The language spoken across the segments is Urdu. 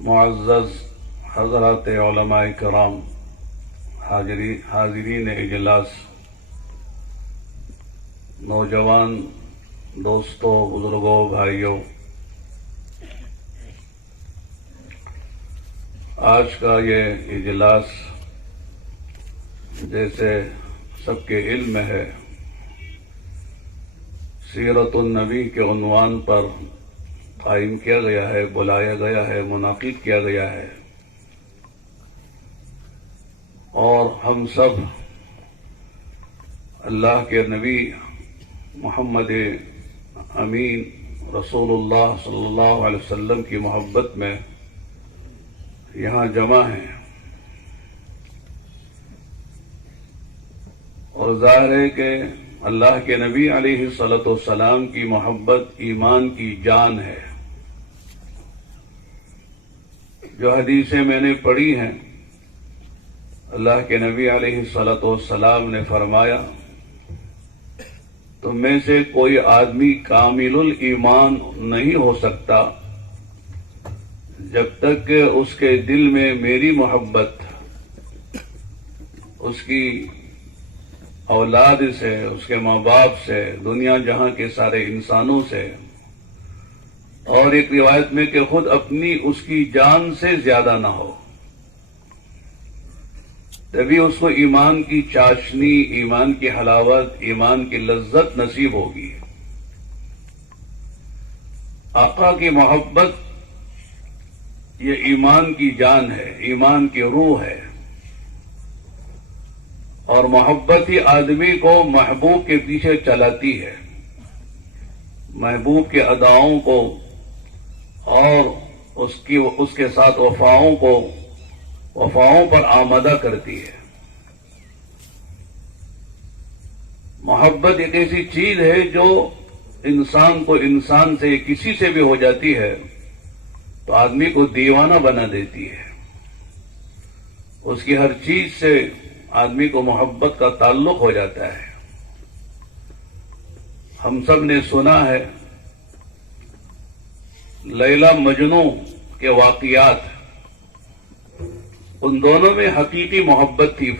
معزز حضرات علماء کرام، حاضرین اجلاس، نوجوان دوستوں، بزرگوں، بھائیوں، آج کا یہ اجلاس جیسے سب کے علم میں ہے، سیرت النبی کے عنوان پر قائم کیا گیا ہے، بلایا گیا ہے، منعقد کیا گیا ہے، اور ہم سب اللہ کے نبی محمد امین رسول اللہ صلی اللہ علیہ وسلم کی محبت میں یہاں جمع ہیں، اور ظاہر ہے کہ اللہ کے نبی علیہ الصلوۃ والسلام کی محبت ایمان کی جان ہے۔ جو حدیثیں میں نے پڑھی ہیں، اللہ کے نبی علیہ الصلوۃ والسلام نے فرمایا، تم میں سے کوئی آدمی کامل الایمان نہیں ہو سکتا جب تک کہ اس کے دل میں میری محبت، اس کی اولاد سے، اس کے ماں باپ سے، دنیا جہاں کے سارے انسانوں سے، اور ایک روایت میں کہ خود اپنی اس کی جان سے زیادہ نہ ہو، تبھی اس کو ایمان کی چاشنی، ایمان کی حلاوت، ایمان کی لذت نصیب ہوگی۔ آقا کی محبت یہ ایمان کی جان ہے، ایمان کی روح ہے، اور محبت ہی آدمی کو محبوب کے پیچھے چلاتی ہے، محبوب کے اداؤں کو اور اس کے ساتھ وفاؤں پر آمادہ کرتی ہے۔ محبت ایک ایسی چیز ہے جو انسان کو انسان سے، کسی سے بھی ہو جاتی ہے تو آدمی کو دیوانہ بنا دیتی ہے۔ اس کی ہر چیز سے آدمی کو محبت کا تعلق ہو جاتا ہے۔ ہم سب نے سنا ہے لیلا مجنوں کے واقعات، ان دونوں میں حقیقی محبت تھی،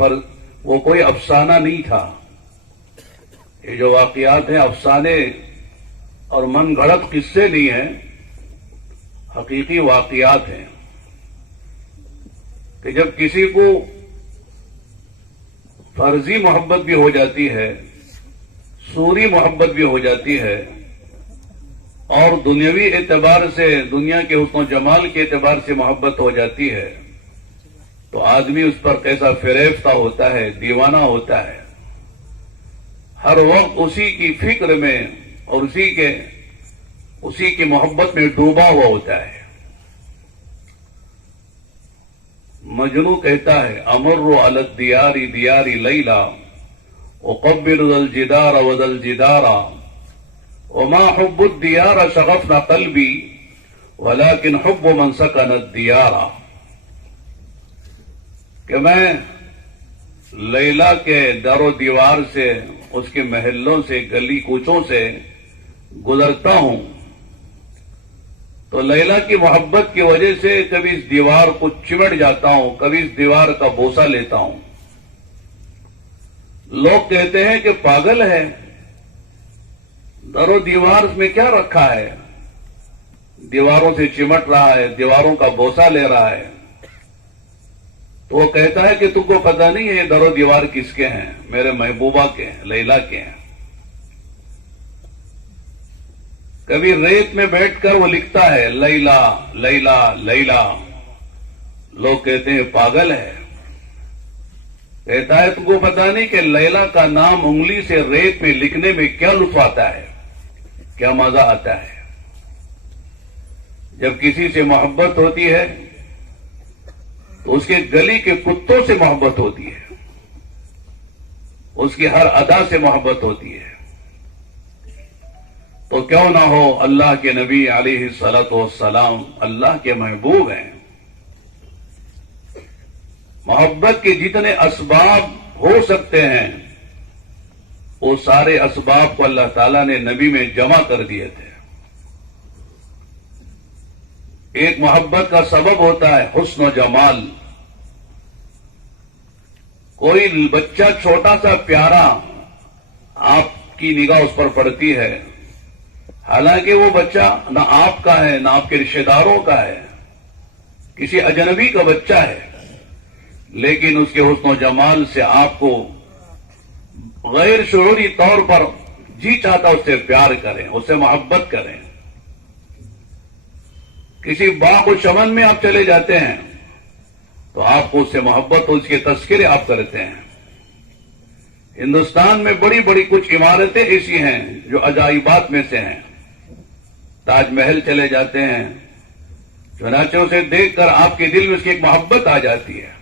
وہ کوئی افسانہ نہیں تھا۔ یہ جو واقعات ہیں افسانے اور من گھڑت قصے نہیں ہیں، حقیقی واقعات ہیں کہ جب کسی کو فرضی محبت بھی ہو جاتی ہے، سوری محبت بھی ہو جاتی ہے، اور دنیاوی اعتبار سے، دنیا کے حسن و جمال کے اعتبار سے محبت ہو جاتی ہے، تو آدمی اس پر کیسا فریفتہ ہوتا ہے، دیوانہ ہوتا ہے، ہر وقت اسی کی فکر میں اور اسی کی محبت میں ڈوبا ہوا ہوتا ہے۔ مجنوں کہتا ہے، امر علی الدیار دیار لیلا اقبل ذا الجدار وذا الجدار وما حب الدیار شغفنا قلبی ولكن حب من سکن الدیار، کہ میں لیلا کے در و دیوار سے، اس کے محلوں سے، گلی کوچوں سے گزرتا ہوں تو لیلا کی محبت کی وجہ سے کبھی اس دیوار کو چمٹ جاتا ہوں، کبھی اس دیوار کا بوسہ لیتا ہوں۔ لوگ کہتے ہیں کہ پاگل ہے، در و دیوار میں کیا رکھا ہے، دیواروں سے چمٹ رہا ہے، دیواروں کا بوسہ لے رہا ہے۔ تو وہ کہتا ہے کہ تم کو پتہ نہیں ہے یہ در و دیوار کس کے ہیں، میرے محبوبہ کے ہیں، لیلا کے ہیں۔ کبھی ریت میں بیٹھ کر وہ لکھتا ہے لیلا لیلا لیلا، لوگ کہتے ہیں پاگل ہے۔ کہتا ہے تم کو پتہ نہیں کہ لیلا کا نام انگلی سے ریت میں لکھنے میں کیا لطف آتا ہے، کیا مزہ آتا ہے۔ جب کسی سے محبت ہوتی ہے تو اس کے گلی کے کتوں سے محبت ہوتی ہے، اس کی ہر ادا سے محبت ہوتی ہے، تو کیوں نہ ہو اللہ کے نبی علیہ الصلوۃ والسلام اللہ کے محبوب ہیں۔ محبت کے جتنے اسباب ہو سکتے ہیں وہ سارے اسباب کو اللہ تعالیٰ نے نبی میں جمع کر دیے تھے۔ ایک محبت کا سبب ہوتا ہے حسن و جمال. کوئی بچہ چھوٹا سا پیارا آپ کی نگاہ اس پر پڑتی ہے، حالانکہ وہ بچہ نہ آپ کا ہے نہ آپ کے رشتے داروں کا ہے، کسی اجنبی کا بچہ ہے، لیکن اس کے حسن و جمال سے آپ کو غیر شعوری طور پر جی چاہتا اس سے پیار کریں، اس سے محبت کریں. کسی باغ و چمن میں آپ چلے جاتے ہیں تو آپ کو اس سے محبت ہو، اس کے تذکرے آپ کرتے ہیں. ہندوستان میں بڑی بڑی کچھ عمارتیں ایسی ہیں جو عجائبات میں سے ہیں. تاج محل چلے جاتے ہیں، چنانچہ اسے دیکھ کر آپ کے دل میں اس کی ایک محبت آ جاتی ہے.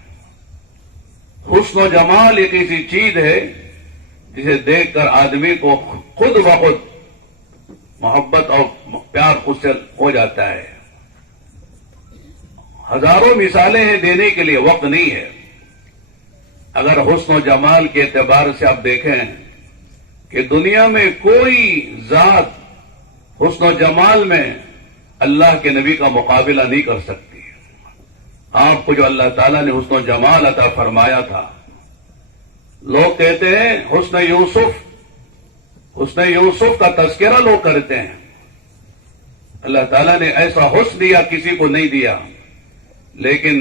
حسن و جمال ایک ایسی چیز ہے جسے دیکھ کر آدمی کو خود بخود محبت اور پیار خود سے ہو جاتا ہے. ہزاروں مثالیں ہیں دینے کے لیے، وقت نہیں ہے. اگر حسن و جمال کے اعتبار سے آپ دیکھیں کہ دنیا میں کوئی ذات حسن و جمال میں اللہ کے نبی کا مقابلہ نہیں کر سکتی. آپ کو جو اللہ تعالیٰ نے حسن و جمال عطا فرمایا تھا، لوگ کہتے ہیں حسن یوسف کا تذکرہ لوگ کرتے ہیں. اللہ تعالیٰ نے ایسا حسن دیا کسی کو نہیں دیا. لیکن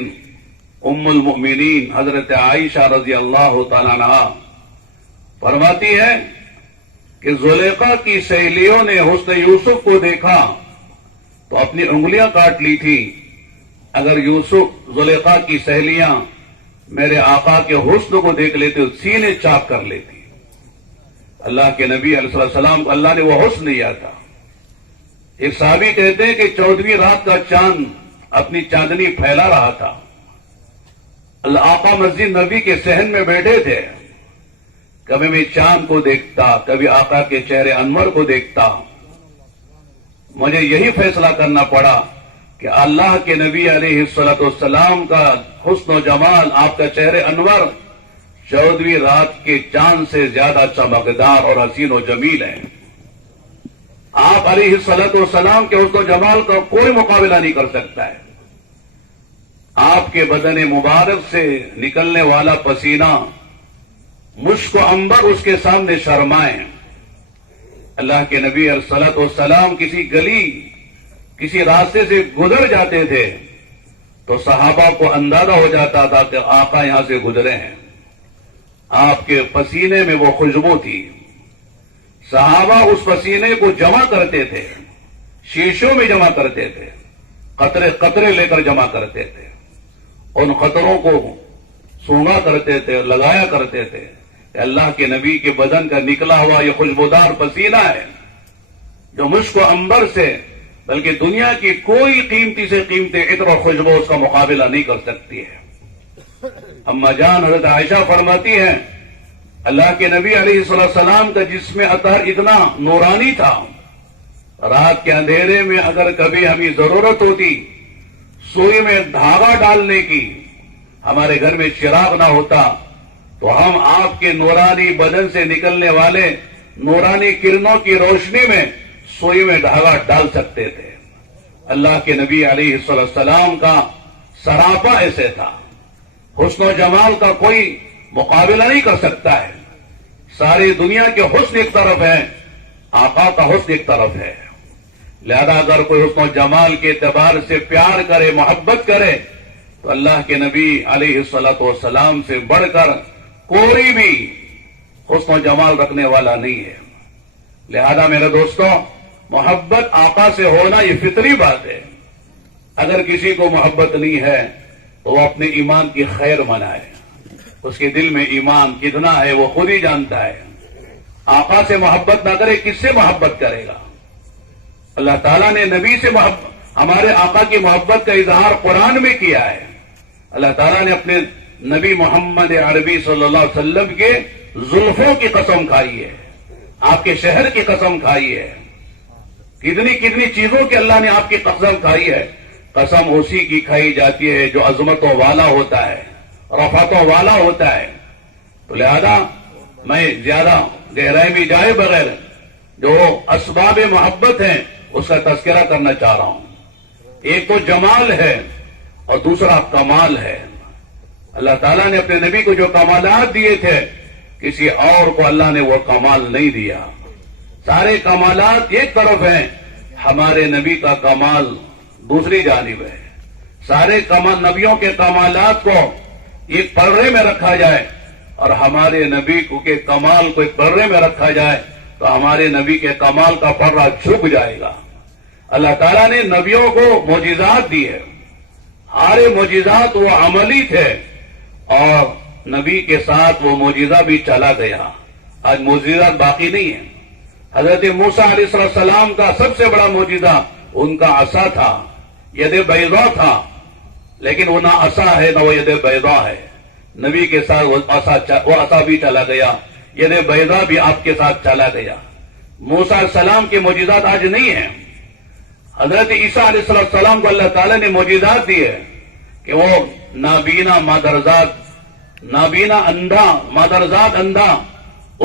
ام المؤمنین حضرت عائشہ رضی اللہ تعالیٰ عنہا فرماتی ہے کہ زلیخا کی سہیلیوں نے حسن یوسف کو دیکھا تو اپنی انگلیاں کاٹ لی تھی. اگر زلیخا کی سہیلیاں میرے آقا کے حسن کو دیکھ لیتے تو سینے چاک کر لیتی. اللہ کے نبی علیہ السلام کو اللہ نے وہ حسن دیا تھا. ایک صحابی کہتے ہیں کہ 14ویں رات کا چاند اپنی چاندنی پھیلا رہا تھا. آقا مسجد نبی کے صحن میں بیٹھے تھے. کبھی میں چاند کو دیکھتا، کبھی آقا کے چہرے انور کو دیکھتا. مجھے یہی فیصلہ کرنا پڑا کہ اللہ کے نبی علیہ السلام کا حسن و جمال، آپ کا چہرے انور 14ویں رات کے چاند سے زیادہ چمکدار اور حسین و جمیل ہے. آپ علیہ السلام کے حسن و جمال کا کوئی مقابلہ نہیں کر سکتا ہے. آپ کے بدن مبارک سے نکلنے والا پسینہ مشک و عنبر اس کے سامنے شرمائیں. اللہ کے نبی علیہ السلام کسی گلی کسی راستے سے گزر جاتے تھے تو صحابہ کو اندازہ ہو جاتا تھا کہ آقا یہاں سے گزرے ہیں. آپ کے پسینے میں وہ خوشبو تھی. صحابہ اس پسینے کو جمع کرتے تھے، شیشوں میں جمع کرتے تھے، قطرے قطرے لے کر جمع کرتے تھے. ان قطروں کو سونگا کرتے تھے، لگایا کرتے تھے کہ اللہ کے نبی کے بدن کا نکلا ہوا یہ خوشبودار پسینہ ہے جو مشک و عنبر سے، بلکہ دنیا کی کوئی قیمتی سے قیمتی عطر و خوشبو اس کا مقابلہ نہیں کر سکتی ہے. اما جان حضرت عائشہ فرماتی ہیں اللہ کے نبی علیہ السلام کا جسم اطہر اتنا نورانی تھا، رات کے اندھیرے میں اگر کبھی ہمیں ضرورت ہوتی سوئی میں دھاگا ڈالنے کی، ہمارے گھر میں چراغ نہ ہوتا تو ہم آپ کے نورانی بدن سے نکلنے والے نورانی کرنوں کی روشنی میں سوئی میں دھاگا ڈال سکتے تھے. اللہ کے نبی علیہ السلام کا سراپا ایسے تھا. حسن و جمال کا کوئی مقابلہ نہیں کر سکتا ہے. ساری دنیا کے حسن ایک طرف ہے، آقا کا حسن ایک طرف ہے. لہذا اگر کوئی حسن و جمال کے اعتبار سے پیار کرے، محبت کرے تو اللہ کے نبی علیہ السلام سے بڑھ کر کوئی بھی حسن و جمال رکھنے والا نہیں ہے. لہذا میرے دوستوں، محبت آقا سے ہونا یہ فطری بات ہے. اگر کسی کو محبت نہیں ہے تو وہ اپنے ایمان کی خیر منائے. اس کے دل میں ایمان کتنا ہے وہ خود ہی جانتا ہے. آقا سے محبت نہ کرے کس سے محبت کرے گا؟ اللہ تعالیٰ نے نبی سے ہمارے آقا کی محبت کا اظہار قرآن میں کیا ہے. اللہ تعالیٰ نے اپنے نبی محمد عربی صلی اللہ علیہ وسلم کے زلفوں کی قسم کھائی ہے، آپ کے شہر کی قسم کھائی ہے. کتنی کتنی چیزوں کی اللہ نے آپ کی قسم کھائی ہے. قسم اسی کی کھائی جاتی ہے جو عظمتوں والا ہوتا ہے، رفعتوں والا ہوتا ہے. تو لہذا میں زیادہ گہرائی میں جائے بغیر جو اسباب محبت ہیں اس کا تذکرہ کرنا چاہ رہا ہوں. ایک تو جمال ہے اور دوسرا کمال ہے. اللہ تعالیٰ نے اپنے نبی کو جو کمالات دیے تھے کسی اور کو اللہ نے وہ کمال نہیں دیا. سارے کمالات ایک طرف ہیں، ہمارے نبی کا کمال دوسری جانب ہے. سارے نبیوں کے کمالات کو ایک پرڑے میں رکھا جائے اور ہمارے نبی کے کمال کو ایک پرڑے میں رکھا جائے تو ہمارے نبی کے کمال کا پرڑا جھک جائے گا. اللہ تعالیٰ نے نبیوں کو معجزات دی ہے، سارے معجزات وہ عملی تھے اور نبی کے ساتھ وہ معجزہ بھی چلا گیا. آج معجزات باقی نہیں ہیں. حضرت موسیٰ علیہ السلام کا سب سے بڑا معجزہ ان کا عصا تھا، ید بیضا تھا، لیکن وہ نہ عصا ہے نہ وہ ید بیضا ہے. نبی کے ساتھ وہ عصا بھی چلا گیا، ید بیضا بھی آپ کے ساتھ چلا گیا. موسیٰ علیہ السلام کے معجزات آج نہیں ہیں. حضرت عیسیٰ علیہ السلام کو اللہ تعالیٰ نے معجزات دی ہے کہ وہ نابینا اندھا مادرزاد اندھا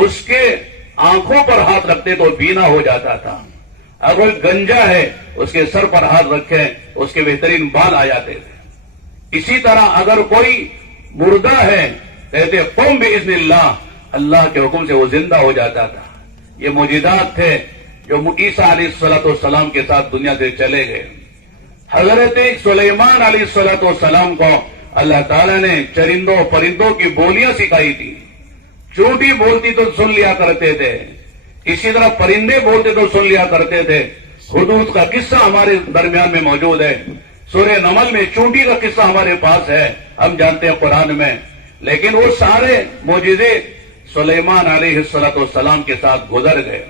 اس کے آنکھوں پر ہاتھ رکھتے تو بینا ہو جاتا تھا. اگر کوئی گنجا ہے اس کے سر پر ہاتھ رکھے اس کے بہترین بال آ جاتے تھے. اسی طرح اگر کوئی مردہ ہے کہتے قم باذن اللہ، اللہ کے حکم سے وہ زندہ ہو جاتا تھا. یہ معجزات تھے جو عیسیٰ علیہ السلام کے ساتھ دنیا سے چلے گئے. حضرت سلیمان علیہ السلام کو اللہ تعالیٰ نے چرندوں پرندوں کی بولیاں سکھائی تھی. چونٹی بولتی تو سن لیا کرتے تھے، اسی طرح پرندے بولتے تو سن لیا کرتے تھے. حدود کا قصہ ہمارے درمیان میں موجود ہے. سورہ نمل میں چونٹی کا قصہ ہمارے پاس ہے، ہم جانتے ہیں قرآن میں. لیکن وہ سارے معجزے سلیمان علیہ السلام کے ساتھ گزر گئے.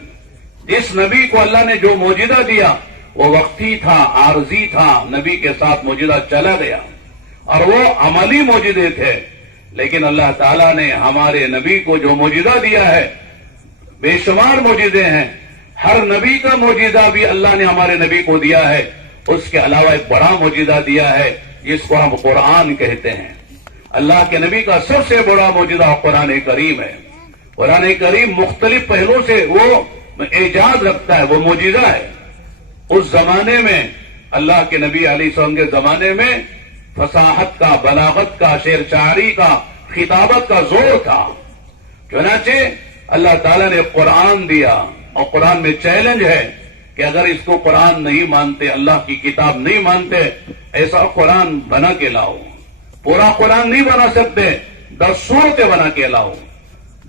جس نبی کو اللہ نے جو معجزہ دیا وہ وقتی تھا، عارضی تھا. نبی کے ساتھ معجزہ چلا گیا اور وہ عملی معجزے تھے. لیکن اللہ تعالیٰ نے ہمارے نبی کو جو معجزہ دیا ہے بے شمار معجزے ہیں. ہر نبی کا معجزہ بھی اللہ نے ہمارے نبی کو دیا ہے. اس کے علاوہ ایک بڑا معجزہ دیا ہے جس کو ہم قرآن کہتے ہیں. اللہ کے نبی کا سب سے بڑا معجزہ قرآن کریم ہے. قرآن کریم مختلف پہلوؤں سے وہ اعجاز رکھتا ہے، وہ معجزہ ہے. اس زمانے میں اللہ کے نبی علیہ السلام کے زمانے میں فصاحت کا، بلاغت کا، شعر شاعری کا، خطابت کا زور تھا. چنانچہ اللہ تعالیٰ نے قرآن دیا اور قرآن میں چیلنج ہے کہ اگر اس کو قرآن نہیں مانتے، اللہ کی کتاب نہیں مانتے، ایسا قرآن بنا کے لاؤ. پورا قرآن نہیں بنا سکتے، 10 سورتیں بنا کے لاؤ.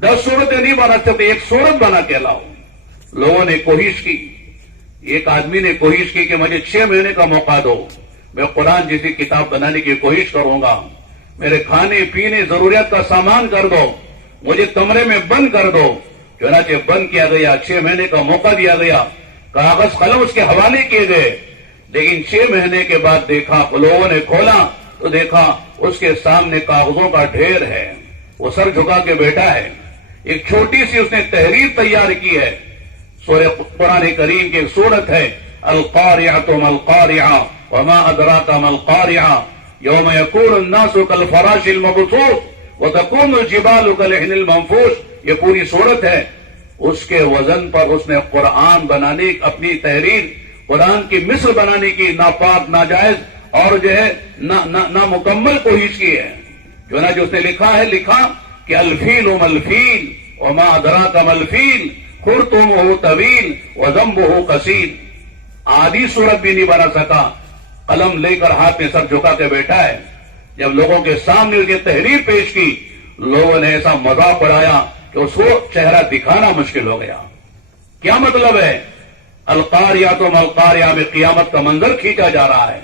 10 سورتیں نہیں بنا سکتے، 1 سورت بنا کے لاؤ. لوگوں نے کوشش کی. ایک آدمی نے کوشش کی کہ مجھے 6 مہینے کا موقع دو، میں قرآن جیسی کتاب بنانے کی کوشش کروں گا. میرے کھانے پینے ضروریات کا سامان کر دو، مجھے کمرے میں بند کر دو. چنانچہ بند کیا گیا، 6 مہینے کا موقع دیا گیا، کاغذ قلم اس کے حوالے کیے گئے. لیکن 6 مہینے کے بعد دیکھا، لوگوں نے کھولا تو دیکھا اس کے سامنے کاغذوں کا ڈھیر ہے. وہ سر جھکا کے بیٹھا ہے. ایک چھوٹی سی اس نے تحریر تیار کی ہے. سورہ قرآن کریم کی ایک سورت ہے، القارعۃ ما القارعۃ وما ادراک ما القارعۃ یوم یکون الناس کالفراش المبثوث وتکون الجبال کالعہن المنفوش. یہ پوری سورت ہے. اس کے وزن پر اس نے قرآن بنانے، اپنی تحریر قرآن کی مثل بنانے کی ناپاک، ناجائز اور جو ہے نامکمل کوشش کی ہے. چنانچہ اس نے لکھا کہ الفیل ملفیل وما ادراک ما الفیل خرطمہ طویل وذنبہ قصیر. آدھی صورت بھی نہیں بنا سکا. قلم لے کر ہاتھ میں سر جھکا کے بیٹھا ہے. جب لوگوں کے سامنے اس کی تحریر پیش کی، لوگوں نے ایسا مذاق اڑایا کہ اس کو چہرہ دکھانا مشکل ہو گیا. کیا مطلب ہے؟ القاریہ تو ملقاریہ میں قیامت کا منظر کھینچا جا رہا ہے.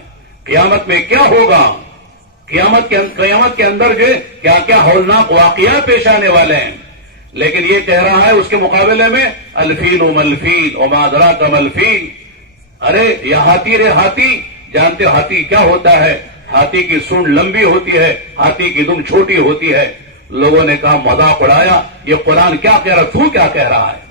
قیامت میں کیا ہوگا، قیامت کے اندر جو کیا کیا ہولناک واقعات پیش آنے والے ہیں. لیکن یہ کہہ رہا ہے اس کے مقابلے میں الفیل ملفیل وما ادراک ما الفیل. ارے یہ ہاتھی رے ہاتھی، جانتے ہاتھی کیا ہوتا ہے؟ ہاتھی کی سونڈ لمبی ہوتی ہے، ہاتھی کی دم چھوٹی ہوتی ہے. لوگوں نے کہا، مذاق اڑایا، یہ قرآن کیا کہہ رہا، تو کیا کہہ رہا ہے؟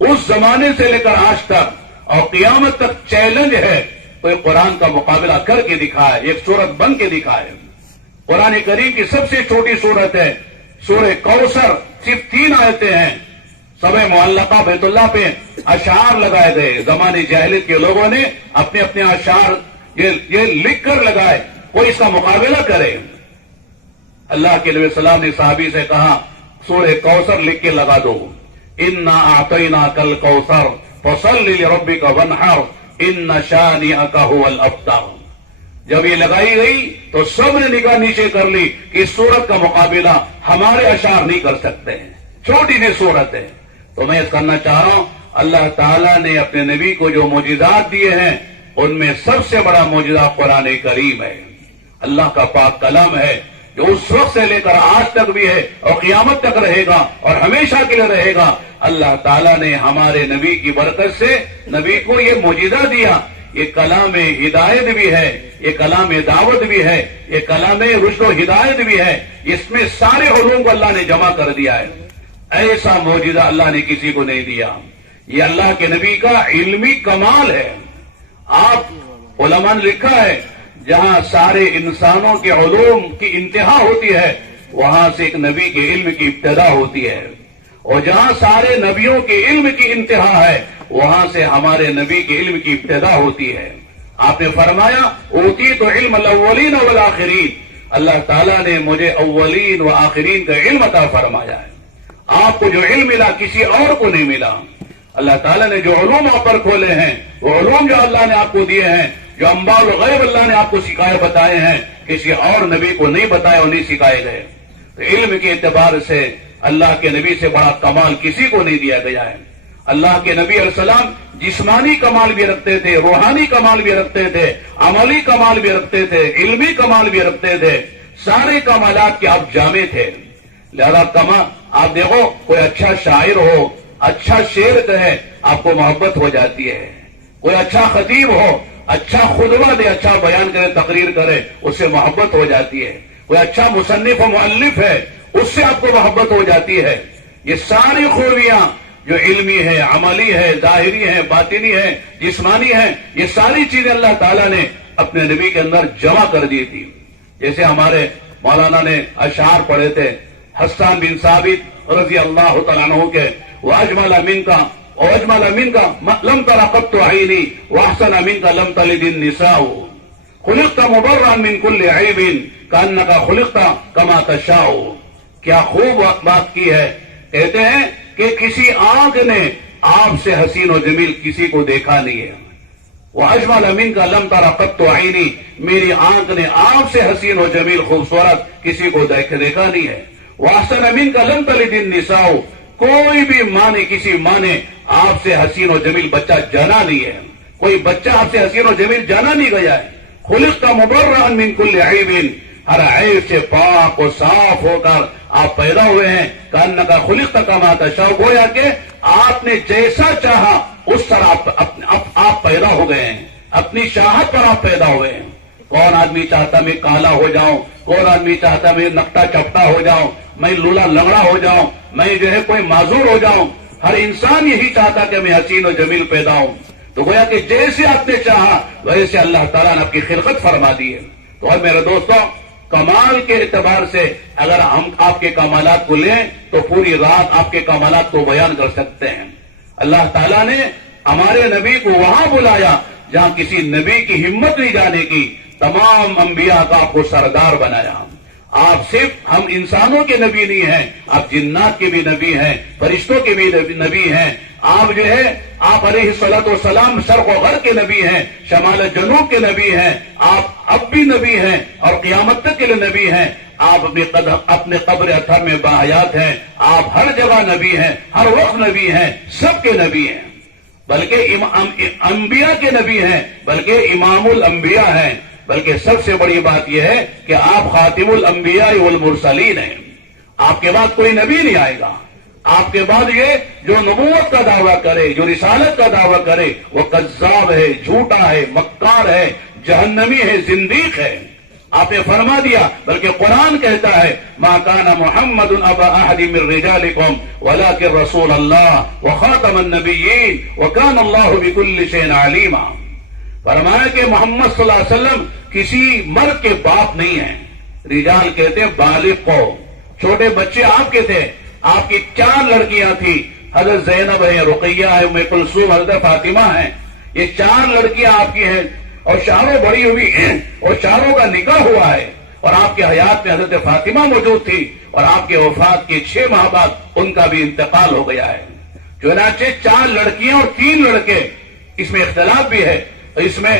اس زمانے سے لے کر آج تک اور قیامت تک چیلنج ہے، کوئی قرآن کا مقابلہ کر کے دکھائے، ایک سورت بن کے دکھائے. قرآن کریم کی سب سے چھوٹی سورت ہے سورہ کوثر، صرف 3 آیتیں ہیں. سب معلقہ بیت اللہ پہ اشعار لگائے گئے. زمانے جاہلیت کے لوگوں نے اپنے اپنے اشعار یہ لکھ کر لگائے، کوئی اس کا مقابلہ کرے۔ اللہ کے نبی صلی اللہ علیہ وسلم نے صحابی سے کہا سورہ کوثر لکھ کے لگا دو، انا اعطیناک الکوثر فصل لربک وانحر ان شانئک هو الابتر۔ جب یہ لگائی گئی تو سب نے نگاہ نیچے کر لی کہ اس سورت کا مقابلہ ہمارے اشعار نہیں کر سکتے ہیں، چھوٹی سی سورت ہے۔ تو میں اس کرنا چاہ رہا ہوں، اللہ تعالیٰ نے اپنے نبی کو جو معجزات دیے ہیں ان میں سب سے بڑا معجزہ قرآن کریم ہے، اللہ کا پاک کلام ہے، جو اس وقت سے لے کر آج تک بھی ہے اور قیامت تک رہے گا اور ہمیشہ کے لیے رہے گا۔ اللہ تعالیٰ نے ہمارے نبی کی برکت سے نبی کو یہ معجزہ دیا۔ یہ کلام ہدایت بھی ہے، یہ کلام دعوت بھی ہے، یہ کلام رشد و ہدایت بھی ہے، اس میں سارے علوم کو اللہ نے جمع کر دیا ہے۔ ایسا معجزہ اللہ نے کسی کو نہیں دیا۔ یہ اللہ کے نبی کا علمی کمال ہے۔ آپ علماء نے لکھا ہے جہاں سارے انسانوں کے علوم کی انتہا ہوتی ہے وہاں سے ایک نبی کے علم کی ابتدا ہوتی ہے، اور جہاں سارے نبیوں کے علم کی انتہا ہے وہاں سے ہمارے نبی کے علم کی ابتدا ہوتی ہے۔ آپ نے فرمایا اوتیت علم الاولین والآخرین، اللہ تعالیٰ نے مجھے اولین و آخرین کا علم عطا فرمایا ہے۔ آپ کو جو علم ملا کسی اور کو نہیں ملا۔ اللہ تعالیٰ نے جو علوم آپ پر کھولے ہیں، وہ علوم جو اللہ نے آپ کو دیے ہیں، جو انباء الغیب اللہ نے آپ کو سکھائے بتائے ہیں، کسی اور نبی کو نہیں بتائے اور نہیں سکھائے گئے۔ تو علم کے اعتبار سے اللہ کے نبی سے بڑا کمال کسی کو نہیں دیا گیا ہے۔ اللہ کے نبی علیہ السلام جسمانی کمال بھی رکھتے تھے، روحانی کمال بھی رکھتے تھے، عملی کمال بھی رکھتے تھے، علمی کمال بھی رکھتے تھے، سارے کمالات کے آپ جامع تھے۔ لہذا آپ دیکھو کوئی اچھا شاعر ہو، اچھا شعر کہے، آپ کو محبت ہو جاتی ہے۔ کوئی اچھا خطیب ہو، اچھا خطبہ دے، اچھا بیان کرے، تقریر کرے، اس سے محبت ہو جاتی ہے۔ کوئی اچھا مصنف و مؤلف ہے، اس سے آپ کو محبت ہو جاتی ہے۔ یہ ساری خوبیاں جو علمی ہے، عملی ہے، ظاہری ہے، باطنی ہے، جسمانی ہے، یہ ساری چیزیں اللہ تعالیٰ نے اپنے نبی کے اندر جمع کر دی تھی۔ جیسے ہمارے مولانا نے اشعار پڑھے تھے حسان بن ثابت رضی اللہ تعالیٰ عنہ کے، واجمل منك لم تر قط عيني واحسن منك لم تلد النساء خلقت مبرئا من كل عيب كأنك خلقت كما تشاء۔ کیا خوب بات کی ہے، کہتے ہیں کہ کسی آنکھ نے آپ سے حسین و جمیل کسی کو دیکھا نہیں ہے۔ واجمل منك لم تر قط عيني، میری آنکھ نے آپ سے حسین و جمیل خوبصورت کسی کو دیکھا نہیں ہے۔ واحسن منك لم تلد النساء، کوئی بھی ماں نے، کسی ماں نے آپ سے حسین و جمیل بچہ جانا نہیں ہے، کوئی بچہ آپ سے حسین و جمیل جانا نہیں گیا ہے۔ خلقت مبرئا من كل عیب، ہر عیب سے پاک و صاف ہو کر آپ پیدا ہوئے ہیں۔ کأنک خلقت کما تشاء، گویا کہ آپ نے جیسا چاہا اس طرح آپ پیدا ہو گئے ہیں، اپنی چاہت پر آپ پیدا ہوئے ہیں۔ کون آدمی چاہتا میں کالا ہو جاؤں، کون آدمی چاہتا میں نکٹا چپٹا ہو جاؤں، میں لولا لنگڑا ہو جاؤں، میں جو ہے کوئی معذور ہو جاؤں۔ ہر انسان یہی چاہتا کہ میں حسین و جمیل پیدا ہوں۔ تو گویا کہ جیسے آپ نے چاہا ویسے اللہ تعالیٰ نے آپ کی خلقت فرما دی ہے۔ تو اور میرے دوستوں، کمال کے اعتبار سے اگر ہم آپ کے کمالات کو لیں تو پوری رات آپ کے کمالات کو بیان کر سکتے ہیں۔ اللہ تعالیٰ نے ہمارے نبی کو وہاں بلایا جہاں کسی نبی کی ہمت نہیں جانے کی، تمام انبیاء کا آپ کو سردار بنایا۔ آپ صرف ہم انسانوں کے نبی نہیں ہیں، آپ جنات کے بھی نبی ہیں، فرشتوں کے بھی نبی ہیں۔ آپ جو ہے آپ علیہ الصلوۃ والسلام شرق و غرب کے نبی ہیں، شمال جنوب کے نبی ہیں، آپ اب بھی نبی ہیں اور قیامت تک کے لیے نبی ہیں۔ آپ اپنے قبر اطہر میں باحیات ہیں، آپ ہر جگہ نبی ہیں، ہر وقت نبی ہیں، سب کے نبی ہیں، بلکہ انبیاء کے نبی ہیں، بلکہ امام الانبیاء ہیں۔ بلکہ سب سے بڑی بات یہ ہے کہ آپ خاتم الانبیاء والمرسلین ہیں۔ آپ کے بعد کوئی نبی نہیں آئے گا۔ آپ کے بعد یہ جو نبوت کا دعویٰ کرے، جو رسالت کا دعویٰ کرے، وہ کذاب ہے، جھوٹا ہے، مکار ہے، جہنمی ہے، زندیق ہے۔ آپ نے فرما دیا، بلکہ قرآن کہتا ہے ما کان محمد ابا احد من رجالکم ولکن رسول اللہ وخاتم النبیین وکان اللہ بکل شیء علیما۔ فرمایا کہ محمد صلی اللہ علیہ وسلم کسی مرد کے باپ نہیں ہیں۔ رجال کہتے ہیں بالغ کو، چھوٹے بچے آپ کے تھے۔ آپ کی 4 لڑکیاں تھیں، حضرت زینب ہے، رقیہ ہے، ام کلثوم، حضرت فاطمہ ہیں۔ یہ 4 لڑکیاں آپ کی ہیں۔ اور شہروں بڑی ہوئی ہیں اور شہروں کا نکاح ہوا ہے، اور آپ کے حیات میں حضرت فاطمہ موجود تھی، اور آپ کے وفات کے 6 ماہ بعد ان کا بھی انتقال ہو گیا ہے۔ چنانچہ 4 لڑکیاں اور 3 لڑکے، اس میں اختلاف بھی ہے، اس میں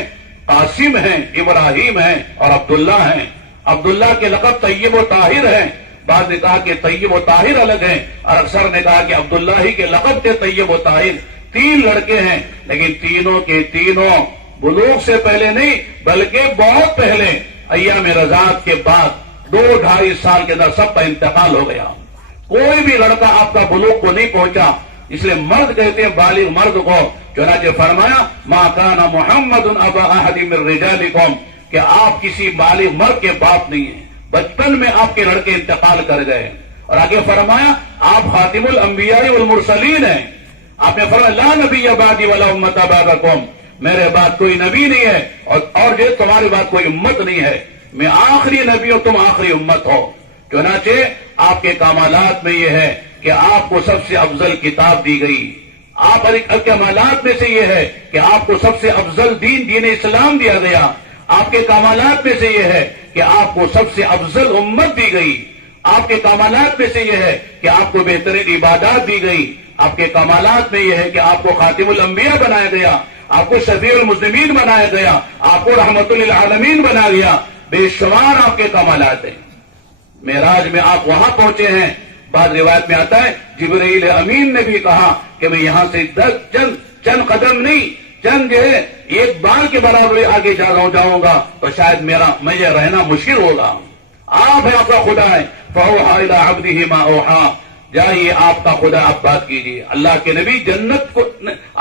قاسم ہیں، ابراہیم ہیں اور عبداللہ ہیں۔ عبداللہ کے لقب طیب و طاہر ہیں، بعض نے کہا کہ طیب و طاہر الگ ہیں، اور اکثر نے کہا کہ عبداللہ ہی کے لقب تھے طیب و طاہر۔ 3 لڑکے ہیں، لیکن تینوں کے تینوں بلوغ سے پہلے نہیں بلکہ بہت پہلے ایام رضاعت کے بعد 2-2.5 سال کے اندر سب کا انتقال ہو گیا۔ کوئی بھی لڑکا آپ کا بلوغ کو نہیں پہنچا، اس لیے مرد کہتے ہیں بالغ مرد کو۔ چنانچہ فرمایا ما کان محمد ابا احد من رجالکم، کہ آپ کسی بالغ مرد کے باپ نہیں ہیں، بچپن میں آپ کے لڑکے انتقال کر گئے۔ اور آگے فرمایا آپ خاتم الانبیاء والمرسلین ہیں۔ آپ نے فرمایا لا نبی بعدی ولا امت بعدکم، میرے بعد کوئی نبی نہیں ہے اور جو تمہارے بعد کوئی امت نہیں ہے، میں آخری نبی ہوں، تم آخری امت ہو۔ چنانچہ آپ کے کمالات میں یہ ہے کہ آپ کو سب سے افضل کتاب دی گئی۔ آپ کے کمالات میں سے یہ ہے کہ آپ کو سب سے افضل دین اسلام دیا گیا۔ آپ کے کمالات میں سے یہ ہے کہ آپ کو سب سے افضل امت دی گئی۔ آپ کے کمالات میں سے یہ ہے کہ آپ کو بہترین عبادات دی گئی۔ آپ کے کمالات میں یہ ہے کہ آپ کو خاتم الانبیاء بنایا گیا، آپ کو شفیع المسلمین بنایا گیا، آپ کو رحمت للعالمین بنایا گیا۔ بے شمار آپ کے کمالات ہیں۔ معراج میں آپ وہاں پہنچے ہیں، بعض روایت میں آتا ہے جبرائیل امین نے بھی کہا کہ میں یہاں سے چند قدم نہیں، چند جو ہے 1 بار کے برابر آگے جاؤں گا تو شاید مجھے رہنا مشکل ہوگا۔ آپ ہے، آپ کا خدا ہے۔ فَأَوْحَىٰ إِلَىٰ عَبْدِهِ مَا أَوْحَىٰ، جائیے آپ کا خدا، آپ بات کیجیے۔ اللہ کے نبی جنت کو،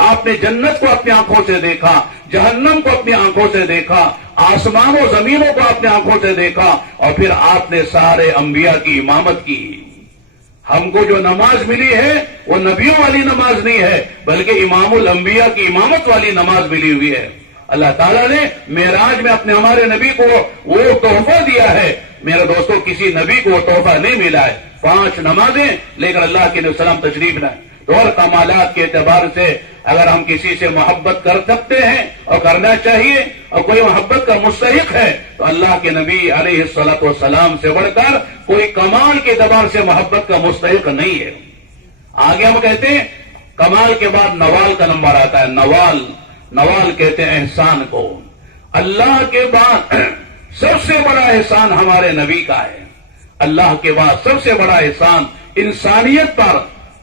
آپ نے جنت کو اپنی آنکھوں سے دیکھا، جہنم کو اپنی آنکھوں سے دیکھا، آسمان و زمینوں کو اپنی آنکھوں سے دیکھا، اور پھر آپ نے سارے انبیاء کی امامت کی۔ ہم کو جو نماز ملی ہے وہ نبیوں والی نماز نہیں ہے بلکہ امام الانبیاء کی امامت والی نماز ملی ہوئی ہے۔ اللہ تعالیٰ نے معراج میں اپنے ہمارے نبی کو وہ تحفہ دیا ہے۔ میرے دوستوں، کسی نبی کو وہ تحفہ نہیں ملا ہے۔ 5 نمازیں لے کر اللہ کے نبی سلام تشریف لائے۔ تو اور کمالات کے اعتبار سے اگر ہم کسی سے محبت کر سکتے ہیں اور کرنا چاہیے، اور کوئی محبت کا مستحق ہے تو اللہ کے نبی علیہ الصلوۃ والسلام سے بڑھ کر کوئی کمال کے اعتبار سے محبت کا مستحق نہیں ہے۔ آگے ہم کہتے ہیں کمال کے بعد نوال کا نمبر آتا ہے۔ نوال کہتے ہیں احسان کو۔ اللہ کے بعد سب سے بڑا احسان ہمارے نبی کا ہے۔ اللہ کے بعد سب سے بڑا احسان انسانیت پر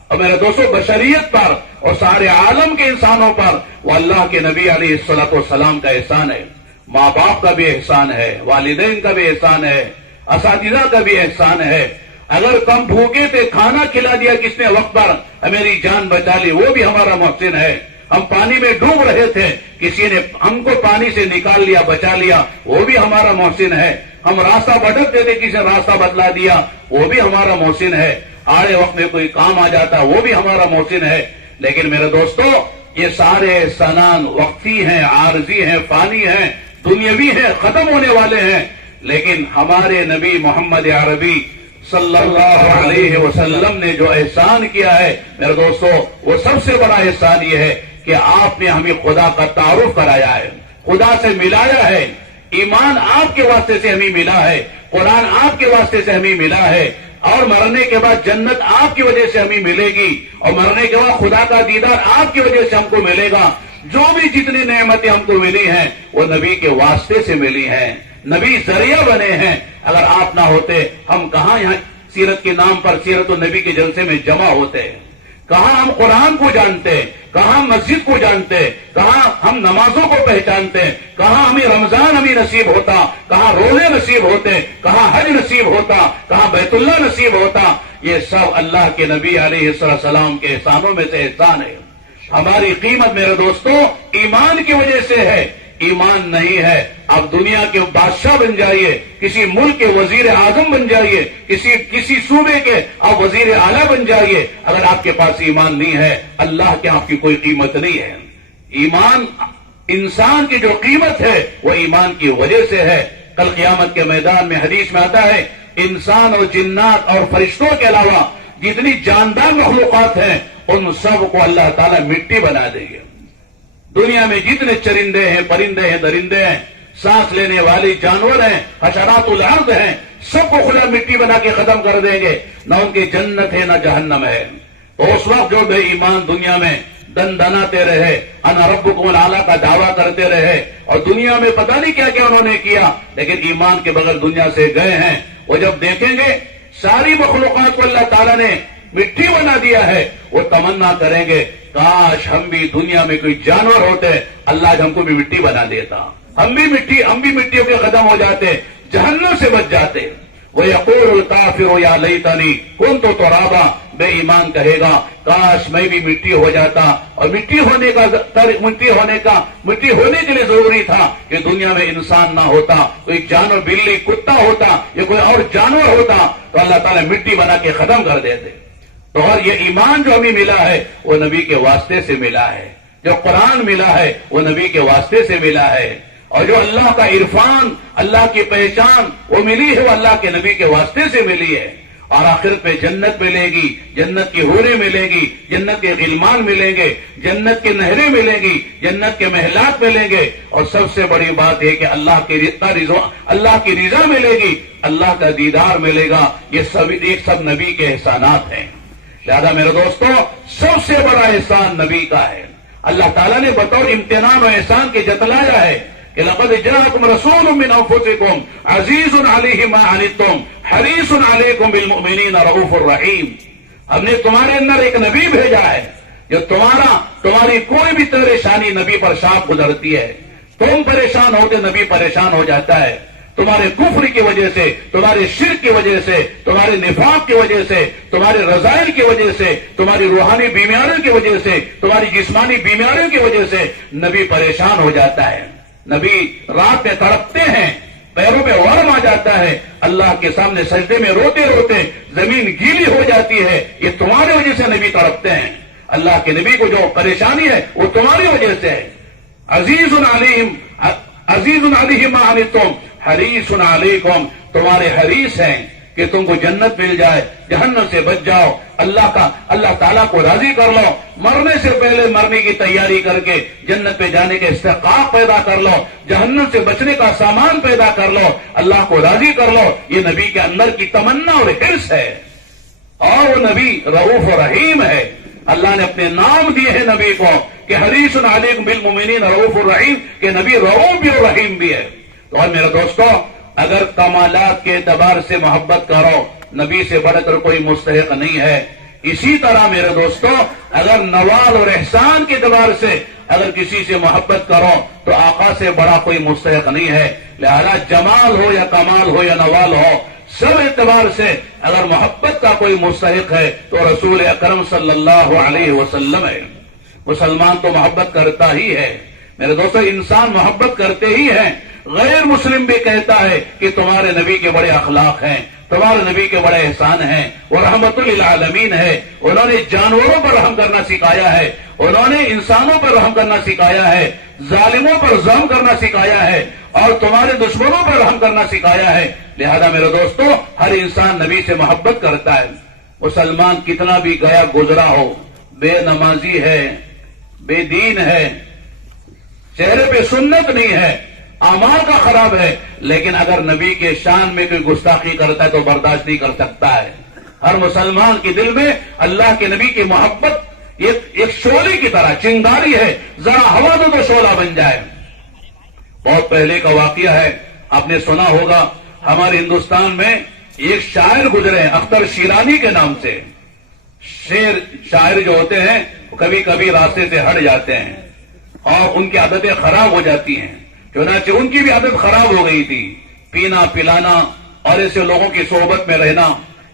اور میرے دوستوں بشریت پر اور سارے عالم کے انسانوں پر وہ اللہ کے نبی علیہ الصلوۃ والسلام کا احسان ہے۔ ماں باپ کا بھی احسان ہے، والدین کا بھی احسان ہے، اساتذہ کا بھی احسان ہے۔ اگر کم بھوکے تھے، کھانا کھلا دیا کس نے وقت پر، میری جان بچا لی، وہ بھی ہمارا محسن ہے۔ ہم پانی میں ڈوب رہے تھے، کسی نے ہم کو پانی سے نکال لیا، بچا لیا، وہ بھی ہمارا محسن ہے۔ ہم راستہ بھٹکتے تھے، کسی نے راستہ بدلا دیا، وہ بھی ہمارا محسن ہے۔ آڑے وقت میں کوئی کام آ جاتا، وہ بھی ہمارا محسن ہے۔ لیکن میرے دوستو، یہ سارے احسانات وقتی ہیں، عارضی ہیں، فانی ہیں، دنیاوی ہیں، ختم ہونے والے ہیں۔ لیکن ہمارے نبی محمد عربی صلی اللہ علیہ وسلم نے جو احسان کیا ہے میرے دوستو، وہ سب سے بڑا احسان یہ ہے کہ آپ نے ہمیں خدا کا تعارف کرایا ہے، خدا سے ملایا ہے۔ ایمان آپ کے واسطے سے ہمیں ملا ہے، قرآن آپ کے واسطے سے ہمیں ملا ہے، اور مرنے کے بعد جنت آپ کی وجہ سے ہمیں ملے گی، اور مرنے کے بعد خدا کا دیدار آپ کی وجہ سے ہم کو ملے گا۔ جو بھی جتنی نعمتیں ہم کو ملی ہیں وہ نبی کے واسطے سے ملی ہیں، نبی ذریعہ بنے ہیں۔ اگر آپ نہ ہوتے ہم کہاں یہاں سیرت کے نام پر سیرت النبی کے جلسے میں جمع ہوتے، کہاں ہم قرآن کو جانتے، کہاں مسجد کو جانتے، کہاں ہم نمازوں کو پہچانتے، کہاں ہمیں رمضان ہمیں نصیب ہوتا، کہاں روزے نصیب ہوتے، کہاں حج نصیب ہوتا، کہاں بیت اللہ نصیب ہوتا۔ یہ سب اللہ کے نبی علیہ السلام کے احسانوں میں سے احسان ہے۔ ہماری قیمت میرے دوستو ایمان کی وجہ سے ہے۔ ایمان نہیں ہے آپ دنیا کے بادشاہ بن جائیے، کسی ملک کے وزیر اعظم بن جائیے، کسی صوبے کے آپ وزیر اعلیٰ بن جائیے، اگر آپ کے پاس ایمان نہیں ہے اللہ کے آپ کی کوئی قیمت نہیں ہے۔ ایمان، انسان کی جو قیمت ہے وہ ایمان کی وجہ سے ہے۔ کل قیامت کے میدان میں حدیث میں آتا ہے انسان اور جنات اور فرشتوں کے علاوہ جتنی جاندار مخلوقات ہیں ان سب کو اللہ تعالیٰ مٹی بنا دیں گے۔ دنیا میں جتنے چرندے ہیں، پرندے ہیں، درندے ہیں، سانس لینے والے جانور ہیں، حشرات الارض ہیں، سب کو خدا مٹی بنا کے ختم کر دیں گے، نہ ان کی جنت ہے نہ جہنم ہے۔ تو اس وقت جو بے ایمان دنیا میں دن دناتے رہے، انا ربکم الاعلی کا دعویٰ کرتے رہے، اور دنیا میں پتہ نہیں کیا کیا انہوں نے کیا، لیکن ایمان کے بغیر دنیا سے گئے ہیں، وہ جب دیکھیں گے ساری مخلوقات کو اللہ تعالیٰ نے مٹی بنا دیا ہے، وہ تمنا کریں گے کاش ہم بھی دنیا میں کوئی جانور ہوتے، اللہ ہم کو بھی مٹی بنا دیتا، ہم بھی مٹیوں کے ختم ہو جاتے، جہنم سے بچ جاتے۔ وَيَقُولُ الْكَافِرُ يَا لَيْتَنِي كُنتُ تُرَابًا، بے ایمان کہے گا کاش میں بھی مٹی ہو جاتا، اور مٹی ہونے کے لیے ضروری تھا کہ دنیا میں انسان نہ ہوتا، کوئی جانور، بلی، کتا ہوتا یا کوئی اور جانور ہوتا تو اللہ تعالیٰ مٹی بنا کے ختم کر دیتے۔ تو اور یہ ایمان جو ہمیں ملا ہے وہ نبی کے واسطے سے ملا ہے، جو قرآن ملا ہے وہ نبی کے واسطے سے ملا ہے، اور جو اللہ کا عرفان، اللہ کی پہچان وہ ملی ہے وہ اللہ کے نبی کے واسطے سے ملی ہے۔ اور آخرت میں جنت ملے گی، جنت کی حوریں ملیں گی، جنت کے غلمان ملیں گے، جنت کے نہریں ملیں گی، جنت کے محلات ملیں گے، اور سب سے بڑی بات ہے کہ اللہ کی رضا ملے گی، اللہ کا دیدار ملے گا۔ یہ سب نبی کے احسانات ہیں۔ لہذا میرے دوستو، سب سے بڑا احسان نبی کا ہے۔ اللہ تعالیٰ نے بطور امتنان و احسان کے جتلایا ہے کہ لقد جاءکم رسول من انفسکم عزیز علیہ ما عنتم حریص علیکم بالمؤمنین رؤوف الرحیم۔ ہم نے تمہارے اندر ایک نبی بھیجا ہے جو تمہاری کوئی بھی پریشانی نبی پر شاپ گزرتی ہے، تم پریشان ہوتے نبی پریشان ہو جاتا ہے، تمہارے کفر کی وجہ سے، تمہارے شرک کی وجہ سے، تمہارے نفاق کی وجہ سے، تمہارے رذائل کی وجہ سے، تمہاری روحانی بیماریوں کی وجہ سے، تمہاری جسمانی بیماریوں کی وجہ سے نبی پریشان ہو جاتا ہے۔ نبی رات میں تڑپتے ہیں، پیروں پہ ورم آ جاتا ہے، اللہ کے سامنے سجدے میں روتے روتے زمین گیلی ہو جاتی ہے، یہ تمہاری وجہ سے نبی تڑپتے ہیں۔ اللہ کے نبی کو جو پریشانی ہے وہ تمہاری وجہ سے ہے۔ عزیز علیہ ما عنتم حریص علیکم، تمہارے حریص ہیں کہ تم کو جنت مل جائے، جہنم سے بچ جاؤ، اللہ تعالیٰ کو راضی کر لو، مرنے سے پہلے مرنے کی تیاری کر کے جنت پہ جانے کے استحقاق پیدا کر لو، جہنم سے بچنے کا سامان پیدا کر لو، اللہ کو راضی کر لو۔ یہ نبی کے اندر کی تمنا اور حرص ہے، اور وہ نبی رؤوف و رحیم ہے۔ اللہ نے اپنے نام دیے ہیں نبی کو کہ حریص علیکم بالمؤمنین رؤوف الرحیم، کہ نبی رؤوف بھی اور رحیم بھی ہے۔ تو اور میرے دوستو، اگر کمالات کے اعتبار سے محبت کرو، نبی سے بڑھ کر کوئی مستحق نہیں ہے۔ اسی طرح میرے دوستو، اگر نوال اور احسان کے اعتبار سے اگر کسی سے محبت کرو تو آقا سے بڑا کوئی مستحق نہیں ہے۔ لہذا جمال ہو یا کمال ہو یا نوال ہو، سب اعتبار سے اگر محبت کا کوئی مستحق ہے تو رسول اکرم صلی اللہ علیہ وسلم ہے۔ مسلمان تو محبت کرتا ہی ہے میرے دوستو، انسان محبت کرتے ہی ہیں۔ غیر مسلم بھی کہتا ہے کہ تمہارے نبی کے بڑے اخلاق ہیں، تمہارے نبی کے بڑے احسان ہیں، وہ رحمت للعالمین ہے، انہوں نے جانوروں پر رحم کرنا سکھایا ہے، انہوں نے انسانوں پر رحم کرنا سکھایا ہے، ظالموں پر ظلم کرنا سکھایا ہے، اور تمہارے دشمنوں پر رحم کرنا سکھایا ہے۔ لہذا میرے دوستو، ہر انسان نبی سے محبت کرتا ہے۔ مسلمان کتنا بھی گیا گزرا ہو، بے نمازی ہے، بے دین ہے، چہرے پہ سنت نہیں ہے، اعمال کا خراب ہے، لیکن اگر نبی کے شان میں کوئی گستاخی کرتا ہے تو برداشت نہیں کر سکتا ہے۔ ہر مسلمان کے دل میں اللہ کے نبی کی محبت ایک شعلے کی طرح چنگاری ہے، ذرا ہوا دو تو شعلہ بن جائے۔ بہت پہلے کا واقعہ ہے، آپ نے سنا ہوگا، ہمارے ہندوستان میں ایک شاعر گزرے ہیں اختر شیرانی کے نام سے۔ شاعر جو ہوتے ہیں وہ کبھی کبھی راستے سے ہٹ جاتے ہیں اور ان کی عادتیں خراب ہو جاتی ہیں، چنانچہ ان کی بھی عادت خراب ہو گئی تھی، پینا پلانا اور ایسے لوگوں کی صحبت میں رہنا۔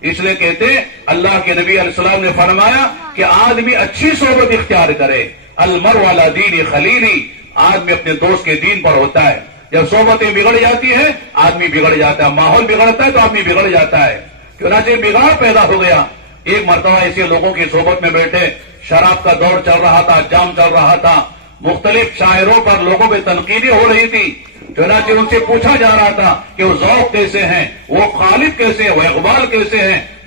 اس لیے کہتے ہیں اللہ کے نبی علیہ السلام نے فرمایا کہ آدمی اچھی صحبت اختیار کرے، المرء علی دین خلیلی، آدمی اپنے دوست کے دین پر ہوتا ہے۔ جب صحبتیں بگڑ جاتی ہیں آدمی بگڑ جاتا ہے، ماحول بگڑتا ہے تو آدمی بگڑ جاتا ہے، چنانچہ بگاڑ پیدا ہو گیا۔ ایک مرتبہ ایسے لوگوں کی صحبت میں بیٹھے، شراب کا دور چل رہا تھا، جام چل رہا تھا، مختلف شاعروں پر لوگوں پہ تنقیدیں ہو رہی تھی، چنانچہ ان سے پوچھا جا رہا تھا کہ وہ ذوق کیسے ہیں، وہ غالب کیسے ہیں، وہ اقبال کیسے ہیں۔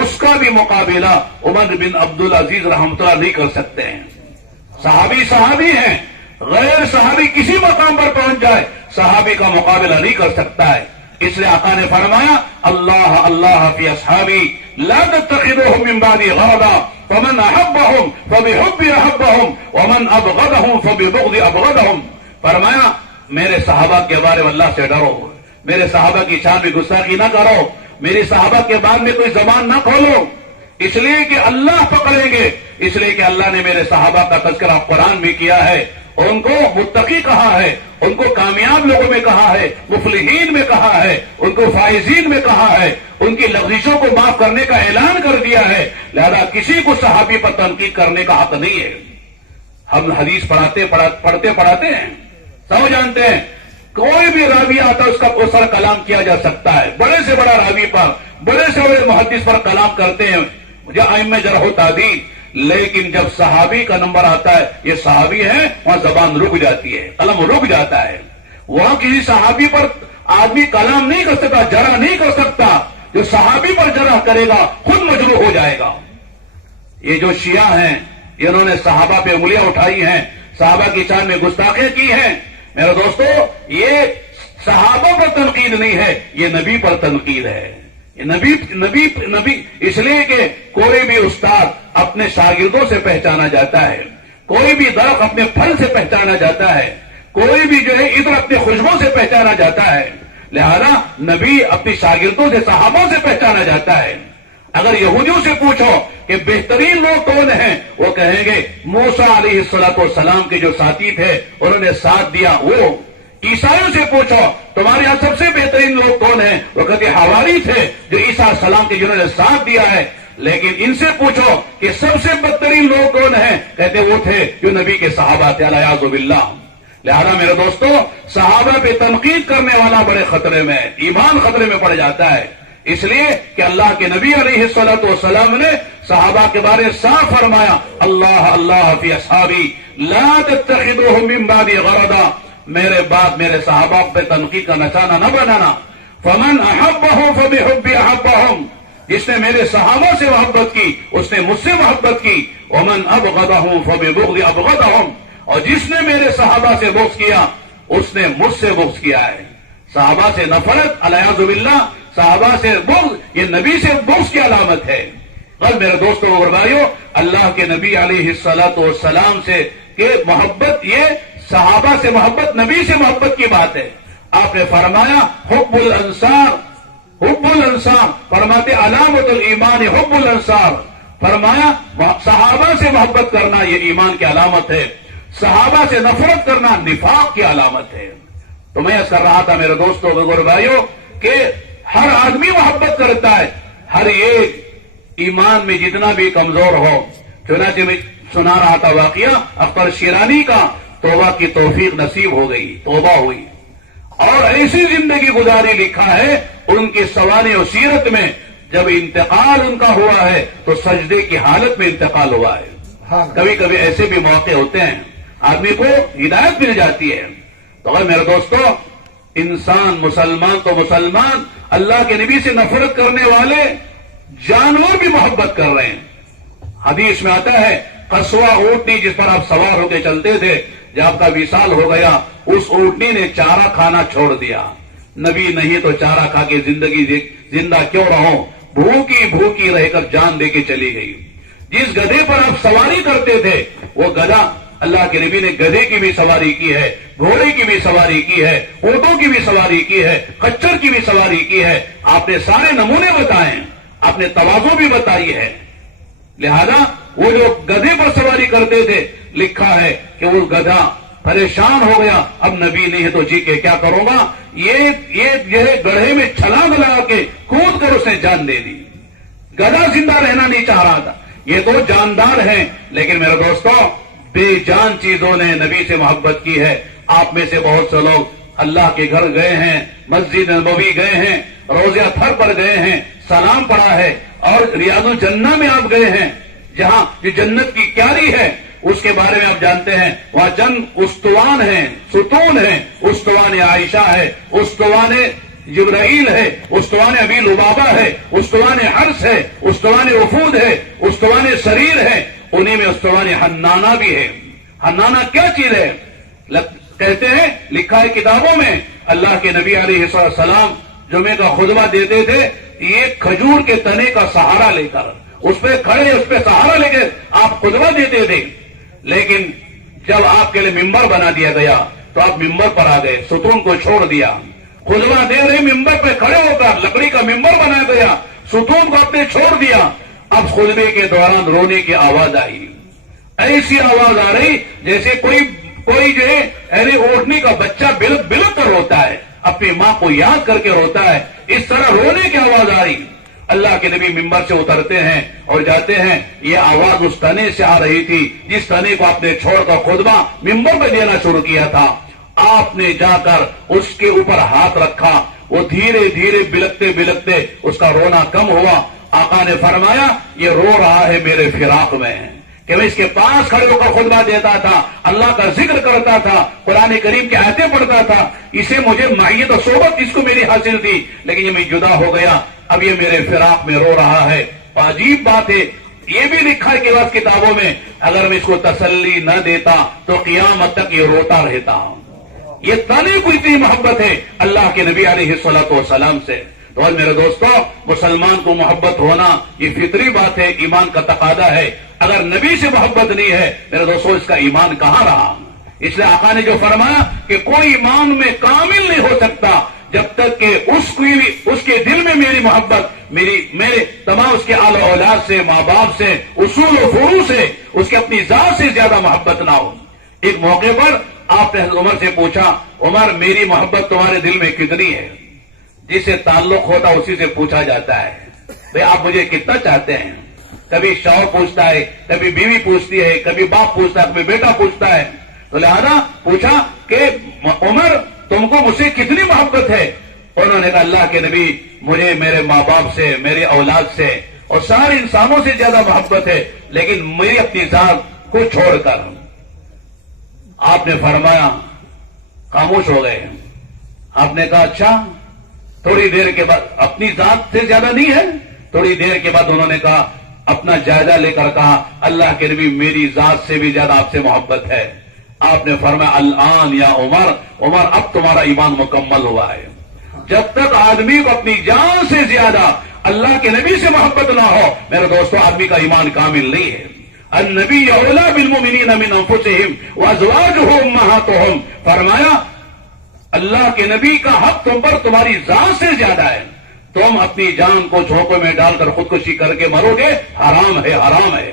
اس کا بھی مقابلہ عمر بن عبدالعزیز رحمۃ اللہ نہیں کر سکتے ہیں. صحابی صحابی ہیں، غیر صحابی کسی مقام پر پہنچ جائے صحابی کا مقابلہ نہیں کر سکتا ہے. اس لیے آقا نے فرمایا اللہ اللہ فی اصحابی لا تتخذوهم من بعدی غرضا فمن احبهم فبحبی احبهم ومن ابغضهم فببغضی ابغضهم. فرمایا میرے صحابہ کے بارے میں اللہ سے ڈرو، میرے صحابہ کی شان میں گستاخی نہ کرو، میری صحابہ کے بعد میں کوئی زبان نہ کھولو، اس لیے کہ اللہ پکڑیں گے، اس لیے کہ اللہ نے میرے صحابہ کا تذکرہ قرآن میں کیا ہے، ان کو متقی کہا ہے، ان کو کامیاب لوگوں میں کہا ہے، مفلحین میں کہا ہے، ان کو فائزین میں کہا ہے، ان کی لغزشوں کو معاف کرنے کا اعلان کر دیا ہے. لہذا کسی کو صحابی پر تنقید کرنے کا حق نہیں ہے. ہم حدیث پڑھتے ہیں، سب جانتے ہیں کوئی بھی راوی آتا ہے اس کا سر کلام کیا جا سکتا ہے، بڑے سے بڑا راوی پر، بڑے سے بڑے محدث پر کلام کرتے ہیں جو ائمہ جرح و تعدیل، لیکن جب صحابی کا نمبر آتا ہے، یہ صحابی ہے، وہاں زبان رک جاتی ہے، قلم رک جاتا ہے. وہاں کسی صحابی پر آدمی کلام نہیں کر سکتا، جرح نہیں کر سکتا. جو صحابی پر جرح کرے گا خود مجروح ہو جائے گا. یہ جو شیعہ ہیں انہوں نے صحابہ پہ انگلیاں اٹھائی ہیں، صحابہ کی شان میں گستاخیاں کی ہیں. میرے دوستو یہ صحابہ پر تنقید نہیں ہے، یہ نبی پر تنقید ہے. یہ نبی اس لیے کہ کوئی بھی استاد اپنے شاگردوں سے پہچانا جاتا ہے، کوئی بھی درخت اپنے پھل سے پہچانا جاتا ہے، کوئی بھی جو ہے عطر اپنے خوشبو سے پہچانا جاتا ہے. لہذا نبی اپنے شاگردوں سے صحابوں سے پہچانا جاتا ہے. اگر یہودیوں سے پوچھو کہ بہترین لوگ کون ہیں، وہ کہیں گے موسیٰ علیہ السلام کے جو ساتھی تھے انہوں نے ساتھ دیا وہ. عیسائیوں سے پوچھو تمہارے یہاں سب سے بہترین لوگ کون ہیں، وہ کہتے حواری تھے جو عیسیٰ علیہ السلام کے جنہوں نے ساتھ دیا ہے. لیکن ان سے پوچھو کہ سب سے بدترین لوگ کون ہیں، کہتے وہ تھے جو نبی کے صحابہ تھے الیاذ باللہ. لہذا میرے دوستو صحابہ پہ تنقید کرنے والا بڑے خطرے میں، ایمان خطرے میں پڑ جاتا ہے. اس لیے کہ اللہ کے نبی علیہ الصلوۃ والسلام نے صحابہ کے بارے صاف فرمایا اللہ اللہ فی اصحابی لا تتخذوهم من بعدی غرضا، میرے بعد میرے صحابہ پہ تنقید کا نشانہ نہ بنانا. فمن احبهم فبحبی احبهم، جس نے میرے صحابہ سے محبت کی اس نے مجھ سے محبت کی. ومن ابغضهم فببغض ابغضهم، اور جس نے میرے صحابہ سے بغض کیا اس نے مجھ سے بغض کیا ہے. صحابہ سے نفرت الیاذ باللہ، صحابہ سے بغض یہ نبی سے بغض کی علامت ہے. اور میرے دوستوں اور بھائیوں اللہ کے نبی علیہ الصلوۃ والسلام سے کہ محبت، یہ صحابہ سے محبت نبی سے محبت کی بات ہے. آپ نے فرمایا حب الانصار، فرماتے علامت الایمان حب الانصار. فرمایا صحابہ سے محبت کرنا یہ ایمان کی علامت ہے، صحابہ سے نفرت کرنا نفاق کی علامت ہے. تو میں اس کر رہا تھا میرے دوستوں اور بھائیوں کہ ہر آدمی محبت کرتا ہے، ہر ایک ایمان میں جتنا بھی کمزور ہو. چنانچہ میں سنا رہا تھا واقعہ اختر شیرانی کا، توبہ کی توفیق نصیب ہو گئی، توبہ ہوئی اور ایسی زندگی گزاری. لکھا ہے ان کی سوانح و سیرت میں جب انتقال ان کا ہوا ہے تو سجدے کی حالت میں انتقال ہوا ہے. کبھی کبھی ایسے بھی موقع ہوتے ہیں آدمی کو ہدایت مل جاتی ہے. تو اگر میرے دوستو انسان مسلمان تو مسلمان، اللہ کے نبی سے نفرت کرنے والے جانور بھی محبت کر رہے ہیں. حدیث میں آتا ہے قصوہ اونٹنی جس پر آپ سوار ہو کے چلتے تھے، جب آپ کا وصال ہو گیا اس اونٹنی نے چارہ کھانا چھوڑ دیا. نبی نہیں تو چارہ کھا کے زندہ کیوں رہو، بھوکی رہ کر جان دے کے چلی گئی. جس گدھے پر آپ سواری کرتے تھے وہ گدھا، اللہ کے نبی نے گدھے کی بھی سواری کی ہے، گھوڑے کی بھی سواری کی ہے، اونٹوں کی بھی سواری کی ہے، خچر کی بھی سواری کی ہے. آپ نے سارے نمونے بتائے ہیں، آپ نے تواضع بھی بتائی ہے. لہذا وہ جو گدھے پر سواری کرتے تھے لکھا ہے کہ وہ گدھا پریشان ہو گیا، اب نبی نہیں ہے تو جی کے کیا کروں گا، یہ جو ہے گڑھے میں چھلانگ لگا کے کود کر اس نے جان دے دی. گدھا زندہ رہنا نہیں چاہ رہا تھا. یہ تو جاندار ہیں، لیکن میرے دوستو بے جان چیزوں نے نبی سے محبت کی ہے. آپ میں سے بہت سے لوگ اللہ کے گھر گئے ہیں، مسجد نبوی گئے ہیں، روضہ تھر پر گئے ہیں، سلام پڑھا ہے، اور ریاض الجنہ میں آپ گئے ہیں جہاں یہ جنت کی کیاری ہے اس کے بارے میں آپ جانتے ہیں. وہاں چند استوان ہیں، ستون ہیں. استوان عائشہ ہے، استوان جبرائیل ہے، استوان ابی لبابہ ہے، استوان حرس ہے، استوان وفود ہے، استوان سریر ہے، انہی میں استوان حنانہ بھی ہے۔ حنانہ کیا چیز ہے؟ کہتے ہیں، لکھا ہے کتابوں میں، اللہ کے نبی علیہ السلام جمعے کا خطبہ دیتے تھے، ایک کھجور کے تنے کا سہارا لے کر، اس پہ کھڑے، اس پہ سہارا لے کے آپ خطبہ دیتے تھے۔ لیکن جب آپ کے لیے ممبر بنا دیا گیا تو آپ ممبر پر آ گئے، ستون کو چھوڑ دیا، خطبہ دے رہے ممبر پہ کھڑے ہو کر، لکڑی کا ممبر بنایا گیا، ستون کو آپ نے چھوڑ دیا۔ اب خطبے کے دوران رونے کی آواز آئی، ایسی آواز آ رہی جیسے کوئی جو ہے یعنی اوٹھنے کا بچہ بلک بلک کر روتا ہے، اپنی ماں کو یاد کر کے روتا ہے، اس طرح رونے کی آواز آ رہی۔ اللہ کے نبی ممبر سے اترتے ہیں اور جاتے ہیں، یہ آواز اس تنے سے آ رہی تھی جس تنے کو آپ نے چھوڑ کر خطبہ ممبر پہ دینا شروع کیا تھا۔ آپ نے جا کر اس کے اوپر ہاتھ رکھا، وہ دھیرے دھیرے بلکتے بلکتے اس کا رونا کم ہوا۔ آقا نے فرمایا، یہ رو رہا ہے میرے فراق میں، کہ میں اس کے پاس کھڑے ہو کر خطبہ دیتا تھا، اللہ کا ذکر کرتا تھا، قرآن کریم کی آیتیں پڑھتا تھا، اسے مجھے معیت و صحبت اس کو میری حاصل تھی، لیکن یہ میں جدا ہو گیا، اب یہ میرے فراق میں رو رہا ہے۔ عجیب بات ہے، یہ بھی لکھا ہے کہ بس کتابوں میں، اگر میں اس کو تسلی نہ دیتا تو قیامت تک یہ روتا رہتا۔ یہ تنے کو اتنی محبت ہے اللہ کے نبی علیہ الصلوۃ والسلام سے۔ تو آج میرے دوستوں، مسلمان کو محبت ہونا یہ فطری بات ہے، ایمان کا تقاضا ہے۔ اگر نبی سے محبت نہیں ہے میرے دوستوں، اس کا ایمان کہاں رہا؟ اس لیے آقا نے جو فرمایا کہ کوئی ایمان میں کامل نہیں ہو سکتا جب تک کہ اس کے دل میں میری محبت، میرے تمام اس کے آل و اولاد سے، ماں باپ سے، اصول و فروع سے، اس کی اپنی ذات سے زیادہ محبت نہ ہو۔ ایک موقع پر آپ نے حضرت عمر سے پوچھا، عمر میری محبت تمہارے دل میں کتنی ہے؟ جس سے تعلق ہوتا اسی سے پوچھا جاتا ہے، بھئی آپ مجھے کتنا چاہتے ہیں؟ کبھی شوہر پوچھتا ہے، کبھی بیوی پوچھتی ہے، کبھی باپ پوچھتا ہے، کبھی بیٹا پوچھتا ہے۔ تو لہذا پوچھا کہ عمر تم کو مجھ سے کتنی محبت ہے؟ انہوں نے کہا، اللہ کے نبی مجھے میرے ماں باپ سے، میرے اولاد سے اور سارے انسانوں سے زیادہ محبت ہے، لیکن میری اپنی ذات کو چھوڑ کر۔ آپ نے فرمایا، خاموش ہو گئے۔ آپ نے کہا اچھا، تھوڑی دیر کے بعد اپنی ذات سے زیادہ نہیں ہے؟ تھوڑی دیر کے بعد انہوں نے کہا، اپنا جائزہ لے کر کہا، اللہ کے نبی میری ذات سے بھی زیادہ آپ سے محبت ہے۔ آپ نے فرمایا، الآن یا عمر، عمر اب تمہارا ایمان مکمل ہوا ہے۔ جب تک آدمی کو اپنی جان سے زیادہ اللہ کے نبی سے محبت نہ ہو میرے دوستو، آدمی کا ایمان کامل نہیں ہے۔ النبی اولیٰ بالمؤمنین من انفسہم وازواجہ امہاتہم، فرمایا اللہ کے نبی کا حق تم پر تمہاری ذات سے زیادہ ہے۔ تم اپنی جان کو جھونکوں میں ڈال کر خودکشی کر کے مرو گے، حرام ہے، حرام ہے۔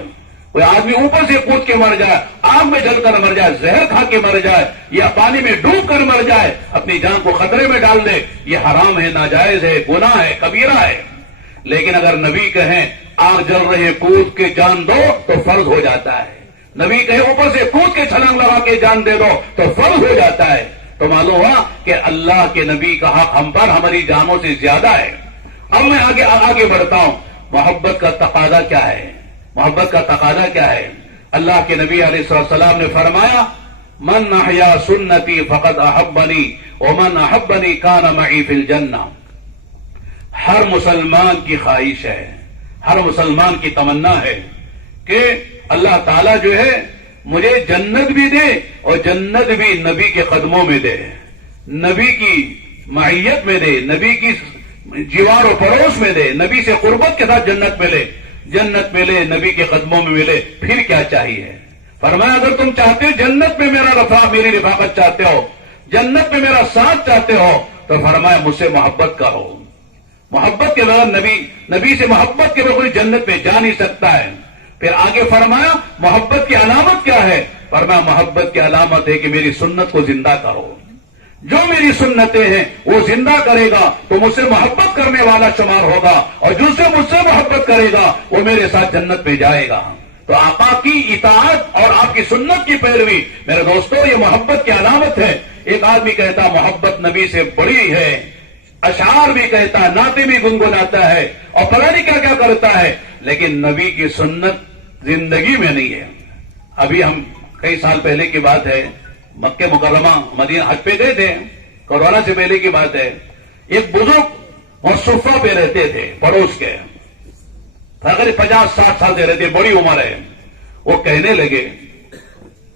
کوئی آدمی اوپر سے کود کے مر جائے، آگ میں جل کر مر جائے، زہر کھا کے مر جائے، یا پانی میں ڈوب کر مر جائے، اپنی جان کو خطرے میں ڈال دے، یہ حرام ہے، ناجائز ہے، گناہ ہے، کبیرہ ہے۔ لیکن اگر نبی کہیں آگ جل رہے کود کے جان دو تو فرض ہو جاتا ہے، نبی کہیں اوپر سے کود کے چھلانگ لگا کے جان دے دو تو فرض ہو جاتا ہے۔ تو معلوم ہوا کہ اللہ کے نبی کا حق ہم پر ہماری جانوں سے زیادہ ہے۔ اب میں آگے بڑھتا ہوں، محبت کا تقاضا کیا ہے؟ محبت کا تقاضا کیا ہے؟ اللہ کے نبی علیہ السلام نے فرمایا، من احیا سنتی فقد احبنی ومن احبنی کان معی فی الجنہ۔ ہر مسلمان کی خواہش ہے، ہر مسلمان کی تمنا ہے کہ اللہ تعالیٰ جو ہے مجھے جنت بھی دے اور جنت بھی نبی کے قدموں میں دے، نبی کی معیت میں دے، نبی کی جوار و پڑوس میں دے، نبی سے قربت کے ساتھ جنت ملے، جنت ملے، نبی کے قدموں میں ملے، پھر کیا چاہیے؟ فرمایا اگر تم چاہتے ہو جنت میں میری رفاقت چاہتے ہو، جنت میں میرا ساتھ چاہتے ہو، تو فرمایا مجھ سے محبت کرو۔ محبت کے بغیر نبی سے محبت کے بغیر کوئی جنت میں جا نہیں سکتا ہے۔ پھر آگے فرمایا محبت کی علامت کیا ہے؟ فرمایا محبت کی علامت ہے کہ میری سنت کو زندہ کرو، جو میری سنتیں ہیں وہ زندہ کرے گا تو مجھ سے محبت کرنے والا شمار ہوگا، اور جو سے مجھ سے محبت کرے گا وہ میرے ساتھ جنت میں جائے گا۔ تو آقا کی اطاعت اور آپ کی سنت کی پیروی میرے دوستو یہ محبت کی علامت ہے۔ ایک آدمی کہتا محبت نبی سے بڑی ہے، اشعار بھی کہتا ہے، نعتیں بھی گنگناتا ہے اور پتہ نہیں کیا کیا کرتا ہے، لیکن نبی کی سنت زندگی میں نہیں ہے۔ ابھی ہم کئی سال پہلے کی بات ہے، مکہ مکرمہ مدینہ حج پہ گئے تھے، کورونا سے پہلے کی بات ہے۔ ایک بزرگ اور صفہ پہ رہتے تھے پڑوس کے، اگر 50-60 سال سے رہتے، بڑی عمر ہے. وہ کہنے لگے،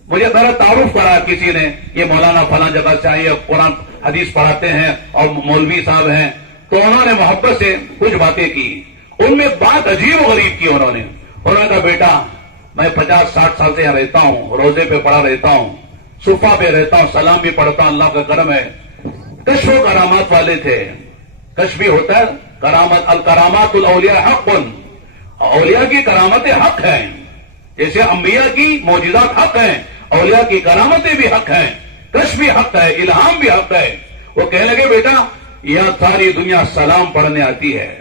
مجھے ذرا تعارف کرا کسی نے، یہ مولانا فلاں جگہ سے آئے، قرآن حدیث پڑھاتے ہیں اور مولوی صاحب ہیں. تو انہوں نے محبت سے کچھ باتیں کی. ان میں بات عجیب و غریب کی. انہوں نے کہا، بیٹا میں 50-60 سال سے یہاں رہتا ہوں، روزے پہ پڑا رہتا ہوں، صفہ پہ رہتا ہوں، سلام بھی پڑھتا ہوں، اللہ کا کرم ہے. کشف و کرامات والے تھے. کشف بھی ہوتا ہے، کرامت، الکرامات الاولیاء حق، اولیاء کی کرامتیں حق ہیں. جیسے انبیاء کی معجزات حق ہیں، اولیاء کی کرامتیں بھی حق ہیں، کشف بھی حق ہے، الہام بھی حق ہے. وہ کہنے لگے، بیٹا یہاں ساری دنیا سلام پڑھنے آتی ہے.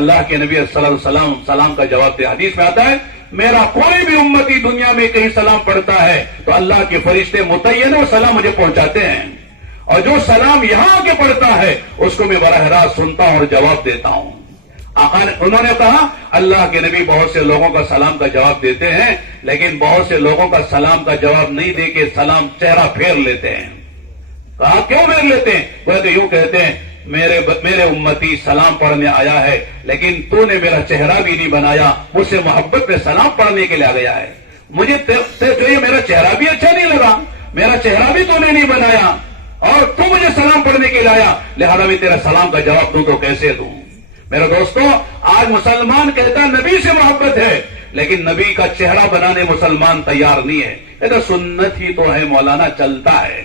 اللہ کے نبی صلی اللہ علیہ وسلم سلام کا جواب دے. حدیث میں آتا ہے، میرا کوئی بھی امتی دنیا میں کہیں سلام پڑھتا ہے تو اللہ کے فرشتے متعین وہ سلام مجھے پہنچاتے ہیں، اور جو سلام یہاں آ کے پڑھتا ہے اس کو میں براہ راست سنتا ہوں اور جواب دیتا ہوں. انہوں نے کہا، اللہ کے نبی بہت سے لوگوں کا سلام کا جواب دیتے ہیں، لیکن بہت سے لوگوں کا سلام کا جواب نہیں دے کے سلام چہرہ پھیر لیتے ہیں. کہا کیوں پھیر لیتے ہیں؟ وہ کہ یوں کہتے ہیں، میرے امتی سلام پڑھنے آیا ہے، لیکن تو نے میرا چہرہ بھی نہیں بنایا، مجھ سے محبت پہ سلام پڑھنے کے لیے آ گیا ہے. مجھے جو یہ میرا چہرہ بھی اچھا نہیں لگا، میرا چہرہ بھی تو نے نہیں بنایا، اور تو مجھے سلام پڑھنے کے لیے آیا، لہذا میں تیرا سلام کا جواب دوں تو کیسے دوں؟ میرے دوستو، آج مسلمان کہتا نبی سے محبت ہے، لیکن نبی کا چہرہ بنانے مسلمان تیار نہیں ہے. کہتا سنت ہی تو ہے مولانا، چلتا ہے،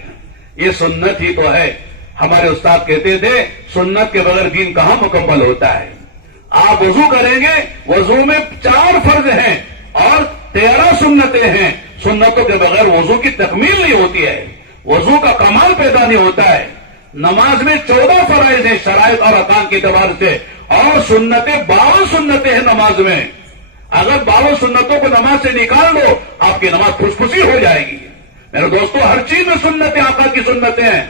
یہ سنت ہی تو ہے. ہمارے استاد کہتے تھے، سنت کے بغیر دین کہاں مکمل ہوتا ہے. آپ وضو کریں گے، وضو میں 4 فرض ہیں اور 13 سنتیں ہیں. سنتوں کے بغیر وضو کی تکمیل نہیں ہوتی ہے، وضو کا کمال پیدا نہیں ہوتا ہے. نماز میں 14 فرائض ہیں شرائط اور ارکان کے اعتبار سے، اور سنتیں 12 سنتیں ہیں نماز میں. اگر 12 سنتوں کو نماز سے نکال دو، آپ کی نماز خوشخوشی ہو جائے گی. میرے دوستو، ہر چیز میں سنتیں آقا کی سنتیں ہیں.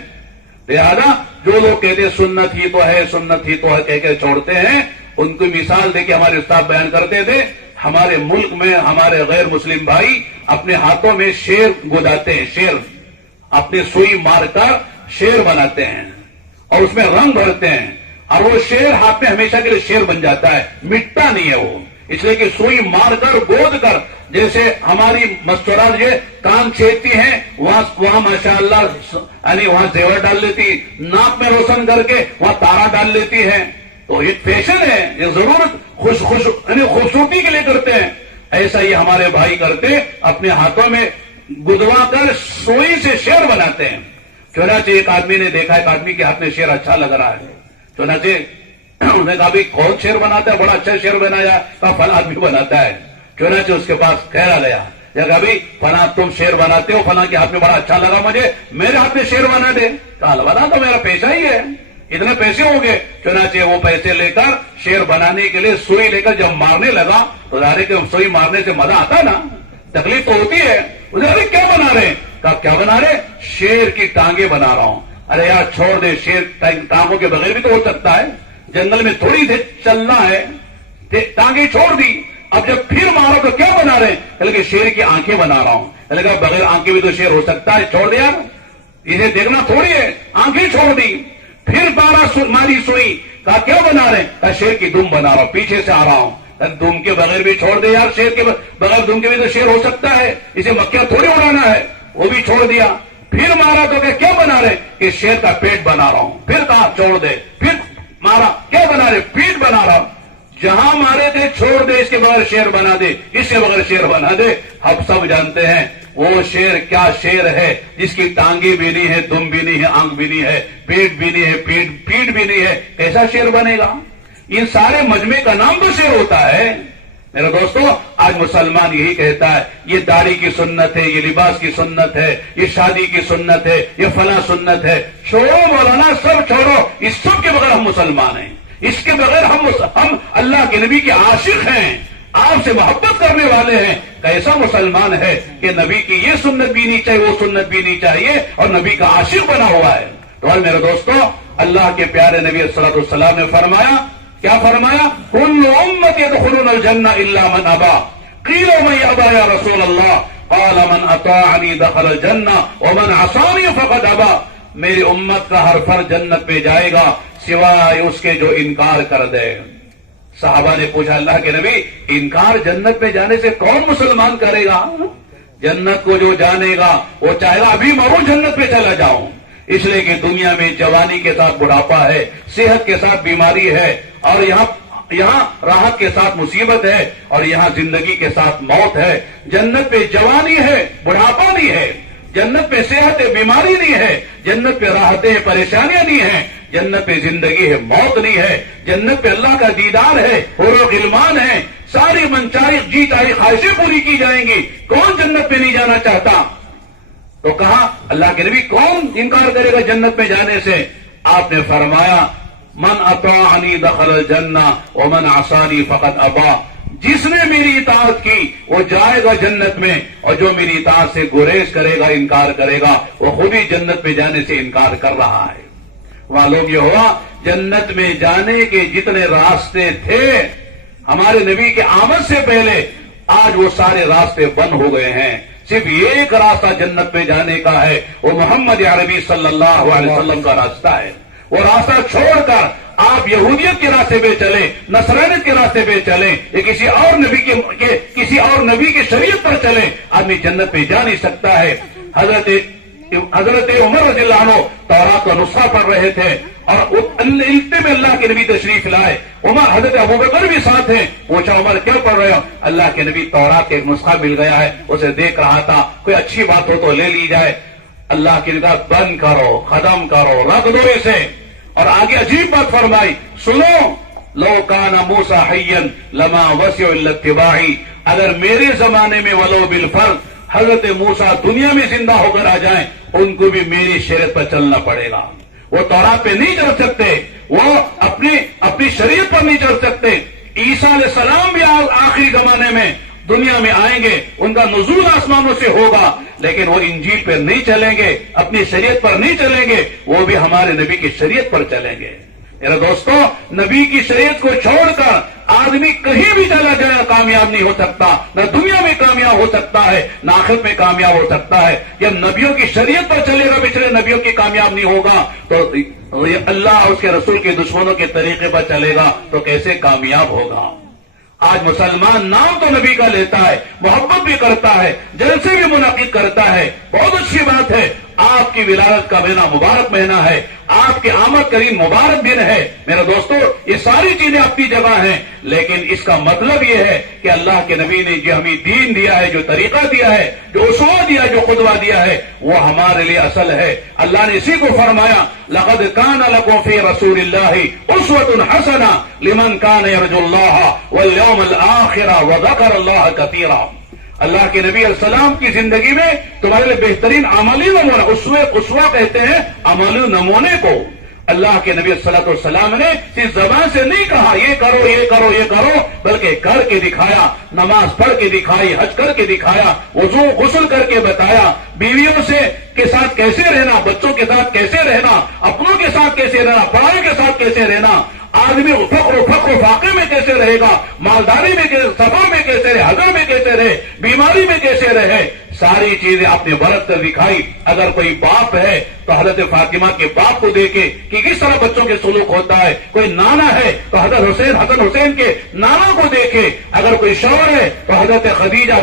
لہذا جو لوگ کہتے ہیں سنت ہی تو ہے، سنت ہی تو ہے کہہ کے چھوڑتے ہیں، ان کی مثال دے کے ہمارے استاد بیان کرتے تھے. ہمارے ملک میں ہمارے غیر مسلم بھائی اپنے ہاتھوں میں شیر گداتے ہیں، شیر اپنے سوئی مار کر شیر بناتے ہیں اور اس میں رنگ بھرتے ہیں، اور وہ شیر ہاتھ میں ہمیشہ کے لیے شیر بن جاتا ہے، مٹتا نہیں ہے وہ. اس لیے کہ سوئی مار کر گود کر، جیسے ہماری مستورات یہ کان چھیدتی ہیں، وہاں ماشاءاللہ یعنی وہاں زیور ڈال لیتی، ناک میں روشن کر کے وہاں تارا ڈال لیتی ہے. تو یہ فیشن ہے، یہ ضرورت یعنی خوبصورتی کے لیے کرتے ہیں. ایسا ہی ہمارے بھائی کرتے، اپنے ہاتھوں میں گدوا کر سوئی سے شیر بناتے ہیں. چنانچہ ایک آدمی نے دیکھا، ایک آدمی کے ہاتھ میں شیر اچھا لگ رہا ہے. چنانچہ انہوں نے کہا، بھائی کون شیر بناتا ہے؟ بڑا اچھا شیر بنایا. کہا فلاں آدمی بناتا ہے. چنانچہ اس کے پاس کہا گیا، کہا بھائی فلاں تم شیر بناتے ہو، فلاں کے ہاتھ میں بڑا اچھا لگا مجھے، میرے ہاتھ میں شیر بنا دے. کہا بنا تو میرا پیشہ ہی ہے، اتنے پیسے ہوں گے. چنانچہ وہ پیسے لے کر شیر بنانے کے لیے سوئی لے کر جب مارنے لگا تو ظاہر ہے کہ سوئی مارنے سے مزہ آتا نا، تکلیف تو ہوتی ہے. ارے کیا بنا رہے؟ کہا کیا بنا رہے؟ شیر کی ٹانگیں بنا رہا ہوں. ارے یار چھوڑ دے، شیر ٹانگوں کے بغیر بھی تو ہو سکتا ہے، جنگل میں تھوڑی سے چلنا ہے، ٹانگیں چھوڑ دی. اب جب پھر مارو تو کیا بنا رہے؟ کہ شیر کی آنکھیں بنا رہا ہوں. کہا بغیر آنکھیں بھی تو شیر ہو سکتا ہے، چھوڑ دے یار، اسے دیکھنا تھوڑی ہے. آنکھیں چھوڑ دی، پھر ماری سوئی. کہا کیا بنا رہے؟ کہا شیر کی دم بنا رہا ہوں، پیچھے سے آ رہا ہوں. دم کے بغیر بھی چھوڑ دے یار، شیر کے بغیر دم کے بھی تو شیر ہو سکتا ہے، اسے مکھیاں تھوڑی اڑانا ہے. وہ بھی چھوڑ دیا. پھر مارا تو کیا بنا رہے؟ کہ شیر کا پیٹ بنا رہا ہوں. پھر کہا چھوڑ دے، پھر مارا، کیا بنا رہے؟ پیٹ بنا رہا ہوں. جہاں مارے تھے چھوڑ دے، اس کے بغیر شیر بنا دے، اس کے بغیر شیر بنا دے. ہم سب جانتے ہیں وہ شیر کیا شیر ہے، جس کی ٹانگیں بھی نہیں ہے، دم بھی نہیں ہے، آنکھ بھی نہیں ہے، پیٹ بھی نہیں ہے، پیٹ بھی نہیں ہے. کیسا شیر بنے گا؟ ان سارے مجمع کا نام تو شیر ہوتا ہے. میرے دوستو، آج مسلمان یہی کہتا ہے یہ داڑھی کی سنت ہے، یہ لباس کی سنت ہے، یہ شادی کی سنت ہے، یہ فلاں سنت ہے. چھوڑو مولانا، سب چھوڑو. اس سب کے بغیر ہم مسلمان ہیں، اس کے بغیر ہم اللہ کے نبی کے عاشق ہیں، آپ سے محبت کرنے والے ہیں. کیسا مسلمان ہے کہ نبی کی یہ سنت بھی نہیں چاہیے، وہ سنت بھی نہیں چاہیے، اور نبی کا عاشق بنا ہوا ہے. تو میرے دوستو، اللہ کے پیارے نبی صلی اللہ علیہ وسلم نے فرمایا، کیا فرمایا؟ کل امتی يدخلون الجنہ الا من ابا. قیل من ابا یا رسول اللہ؟ قال من اطاعنی دخل الجنہ ومن عصانی فقد ابا. میری امت کا ہر فرد جنت میں جائے گا سوائے اس کے جو انکار کر دے۔ صحابہ نے پوچھا اللہ کے نبی انکار جنت میں جانے سے کون مسلمان کرے گا؟ جنت کو جو جانے گا وہ چاہے گا ابھی مروں جنت پہ چلا جاؤں، اس لیے کہ دنیا میں جوانی کے ساتھ بڑھاپا ہے، صحت کے ساتھ بیماری ہے، اور یہاں راحت کے ساتھ مصیبت ہے، اور یہاں زندگی کے ساتھ موت ہے۔ جنت پہ جوانی ہے، بڑھاپا نہیں ہے، جنت پہ صحت ہے، بیماری نہیں ہے، جنت پہ راحتیں پریشانیاں نہیں ہیں، جنت پہ زندگی ہے، موت نہیں ہے، جنت پہ اللہ کا دیدار ہے، حور و غلمان ہے، ساری منچاہی جی چاہی خواہشیں پوری کی جائیں گی۔ کون جنت پہ نہیں جانا چاہتا؟ تو کہا اللہ کے نبی کون انکار کرے گا جنت میں جانے سے؟ آپ نے فرمایا من اطاعنی دخل الجنہ ومن عصانی فقد ابا، جس نے میری اطاعت کی وہ جائے گا جنت میں، اور جو میری اطاعت سے گریز کرے گا، انکار کرے گا، وہ خود ہی جنت میں جانے سے انکار کر رہا ہے۔ معلوم یہ ہوا جنت میں جانے کے جتنے راستے تھے ہمارے نبی کے آمد سے پہلے، آج وہ سارے راستے بند ہو گئے ہیں۔ صرف ایک راستہ جنت میں جانے کا ہے، وہ محمد عربی صلی اللہ علیہ وسلم کا راستہ ہے۔ وہ راستہ چھوڑ کر آپ یہودیت کے راستے پہ چلیں، نصرانیت کے راستے پہ چلیں، یا کسی اور نبی کے شریعت پر چلیں، آدمی جنت پہ جا نہیں سکتا ہے۔ حضرت عمر رضی اللہ عنہ تورات کا نسخہ پڑھ رہے تھے، اور اتنے میں اللہ کے نبی تشریف لائے۔ عمر حضرت ابوبکر بھی ساتھ ہیں، پوچھا عمر کیا پڑھ رہے ہو؟ اللہ کے نبی تورات کا ایک نسخہ مل گیا ہے، اسے دیکھ رہا تھا، کوئی اچھی بات ہو تو لے لی جائے۔ اللہ کی نگاہ بند کرو، ختم کرو، رکھ دو اسے۔ اور آگے عجیب بات فرمائی، سنو لو کان موسیٰ حیا لما وسع الا اتباعی، اگر میرے زمانے میں ولو بالفرض حضرت موسیٰ دنیا میں زندہ ہو کر آ جائیں، ان کو بھی میری شریعت پر چلنا پڑے گا۔ وہ تورات پہ نہیں چل سکتے، وہ اپنی شریعت پر نہیں چل سکتے۔ عیسیٰ علیہ السلام بھی آخری زمانے میں دنیا میں آئیں گے، ان کا نزول آسمانوں سے ہوگا، لیکن وہ انجیل پر نہیں چلیں گے، اپنی شریعت پر نہیں چلیں گے، وہ بھی ہمارے نبی کی شریعت پر چلیں گے۔ میرے دوستو، نبی کی شریعت کو چھوڑ کر آدمی کہیں بھی چلا جائے کامیاب نہیں ہو سکتا، نہ دنیا میں کامیاب ہو سکتا ہے، نہ آخرت میں کامیاب ہو سکتا ہے۔ جب نبیوں کی شریعت پر چلے گا پچھلے نبیوں کی کامیاب نہیں ہوگا، تو اللہ اس کے رسول کے دشمنوں کے طریقے پر چلے گا تو کیسے کامیاب ہوگا؟ آج مسلمان نام تو نبی کا لیتا ہے، محبت بھی کرتا ہے، جلسے بھی منعقد کرتا ہے، بہت اچھی بات ہے۔ آپ کی ولادت کا مہینہ مبارک مہینہ ہے، آپ کے آمد کریم مبارک دن ہے۔ میرے دوستو، یہ ساری چیزیں اپنی جگہ ہیں، لیکن اس کا مطلب یہ ہے کہ اللہ کے نبی نے جو ہمیں دین دیا ہے، جو طریقہ دیا ہے، جو اصول دیا، جو قدوہ دیا ہے، وہ ہمارے لیے اصل ہے۔ اللہ نے اسی کو فرمایا لقد کان لکم فی رسول اللہ اسوۃ حسنہ لمن کان یرجو اللہ والیوم الآخر وذکر اللہ کثیرا۔ اللہ کے نبی علیہ السلام کی زندگی میں تمہارے لیے بہترین عملی نمونہ، اسوہ کہتے ہیں عملی نمونے کو۔ اللہ کے نبی صلی اللہ علیہ وسلم نے صرف زبان سے نہیں کہا یہ کرو یہ کرو یہ کرو، بلکہ کر کے دکھایا، نماز پڑھ کے دکھائی، حج کر کے دکھایا، وضو غسل کر کے بتایا، بیویوں کے ساتھ کیسے رہنا، بچوں کے ساتھ کیسے رہنا، اپنوں کے ساتھ کیسے رہنا، پڑھائی کے ساتھ کیسے رہنا، آدمی فقر و فاقے میں کیسے رہے گا، مالداری میں کیسے، سفر میں کیسے رہے، حضر میں کیسے رہے، بیماری میں کیسے رہے، ساری چیزیں آپ نے برت کر دکھائی۔ اگر کوئی باپ ہے تو حضرت فاطمہ کے باپ کو دیکھے کہ کس طرح بچوں کے سلوک ہوتا ہے، کوئی نانا ہے تو حسن حسین کے نانا کو دیکھے، اگر کوئی شوہر ہے تو حضرت خدیجہ،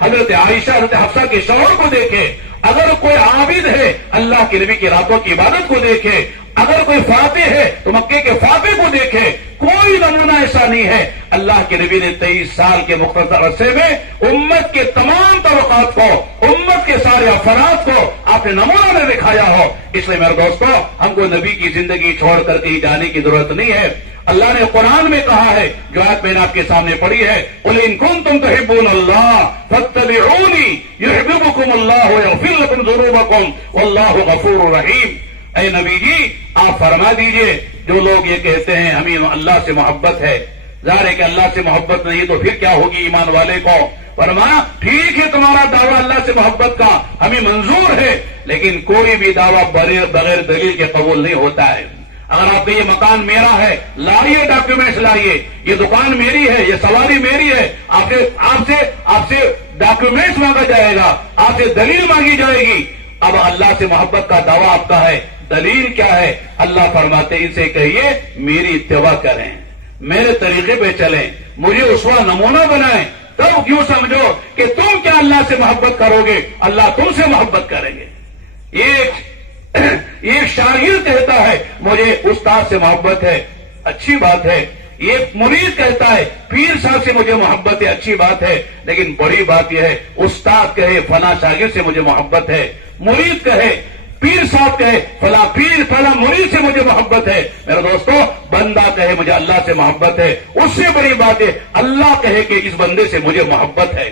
حضرت عائشہ، حضرت حفصہ کے شوہر کو دیکھے، اگر کوئی عابد ہے اللہ کے نبی کی راتوں کی عبادت کو دیکھے، اگر کوئی فاتح ہے تو مکے کے فاتح کو دیکھے۔ کوئی نمونہ ایسا نہیں ہے۔ اللہ کے نبی نے 23 سال کے مختصر عرصے میں امت کے تمام طبقات کو، امت کے سارے افراد کو آپ نے نمونہ میں دکھایا ہو۔ اس لیے میرے دوستو، ہم کو نبی کی زندگی چھوڑ کر کہیں جانے کی ضرورت نہیں ہے۔ اللہ نے قرآن میں کہا ہے، جو آیت میں نے آپ کے سامنے پڑھی ہے، قُلْ إِن كُنتُمْ تُحِبُّونَ اللَّهَ فَاتَّبِعُونِي يُحْبِبْكُمُ اللَّهُ وَيَغْفِرْ لَكُمْ ذُنُوبَكُمْ وَاللَّهُ غَفُورٌ رَحِيمٌ۔ اے نبی جی، آپ فرما دیجئے، جو لوگ یہ کہتے ہیں ہمیں اللہ سے محبت ہے، ظاہر ہے کہ اللہ سے محبت نہیں تو پھر کیا ہوگی ایمان والے کو؟ فرمایا ٹھیک ہے تمہارا دعویٰ اللہ سے محبت کا ہمیں منظور ہے، لیکن کوئی بھی دعویٰ بغیر دلیل کے قبول نہیں ہوتا ہے۔ اگر آپ کا یہ مکان میرا ہے، لائیے ڈاکیومنٹس لائیے، یہ دکان میری ہے، یہ سواری میری ہے، آپ سے ڈاکیومنٹس مانگا جائے گا، آپ سے دلیل مانگی جائے گی۔ اب اللہ سے محبت کا دعویٰ آپ کا ہے، دلیل کیا ہے؟ اللہ فرماتے ان سے کہیے میری اتباع کریں، میرے طریقے پہ چلیں، مجھے اسوہ نمونہ بنائیں، تب کیوں سمجھو کہ تم کیا اللہ سے محبت کرو گے، اللہ تم سے محبت کریں گے۔ ایک شاگرد کہتا ہے مجھے استاد سے محبت ہے، اچھی بات ہے۔ ایک مرید کہتا ہے پیر صاحب سے مجھے محبت ہے، اچھی بات ہے، لیکن بڑی بات یہ ہے استاد کہے فلاں شاگرد سے مجھے محبت ہے، مرید کہے، پیر صاحب کہے فلاں پیر فلاں مرید سے مجھے محبت ہے۔ میرے دوستو، بندہ کہے مجھے اللہ سے محبت ہے، اس سے بڑی بات ہے اللہ کہے کہ اس بندے سے مجھے محبت ہے۔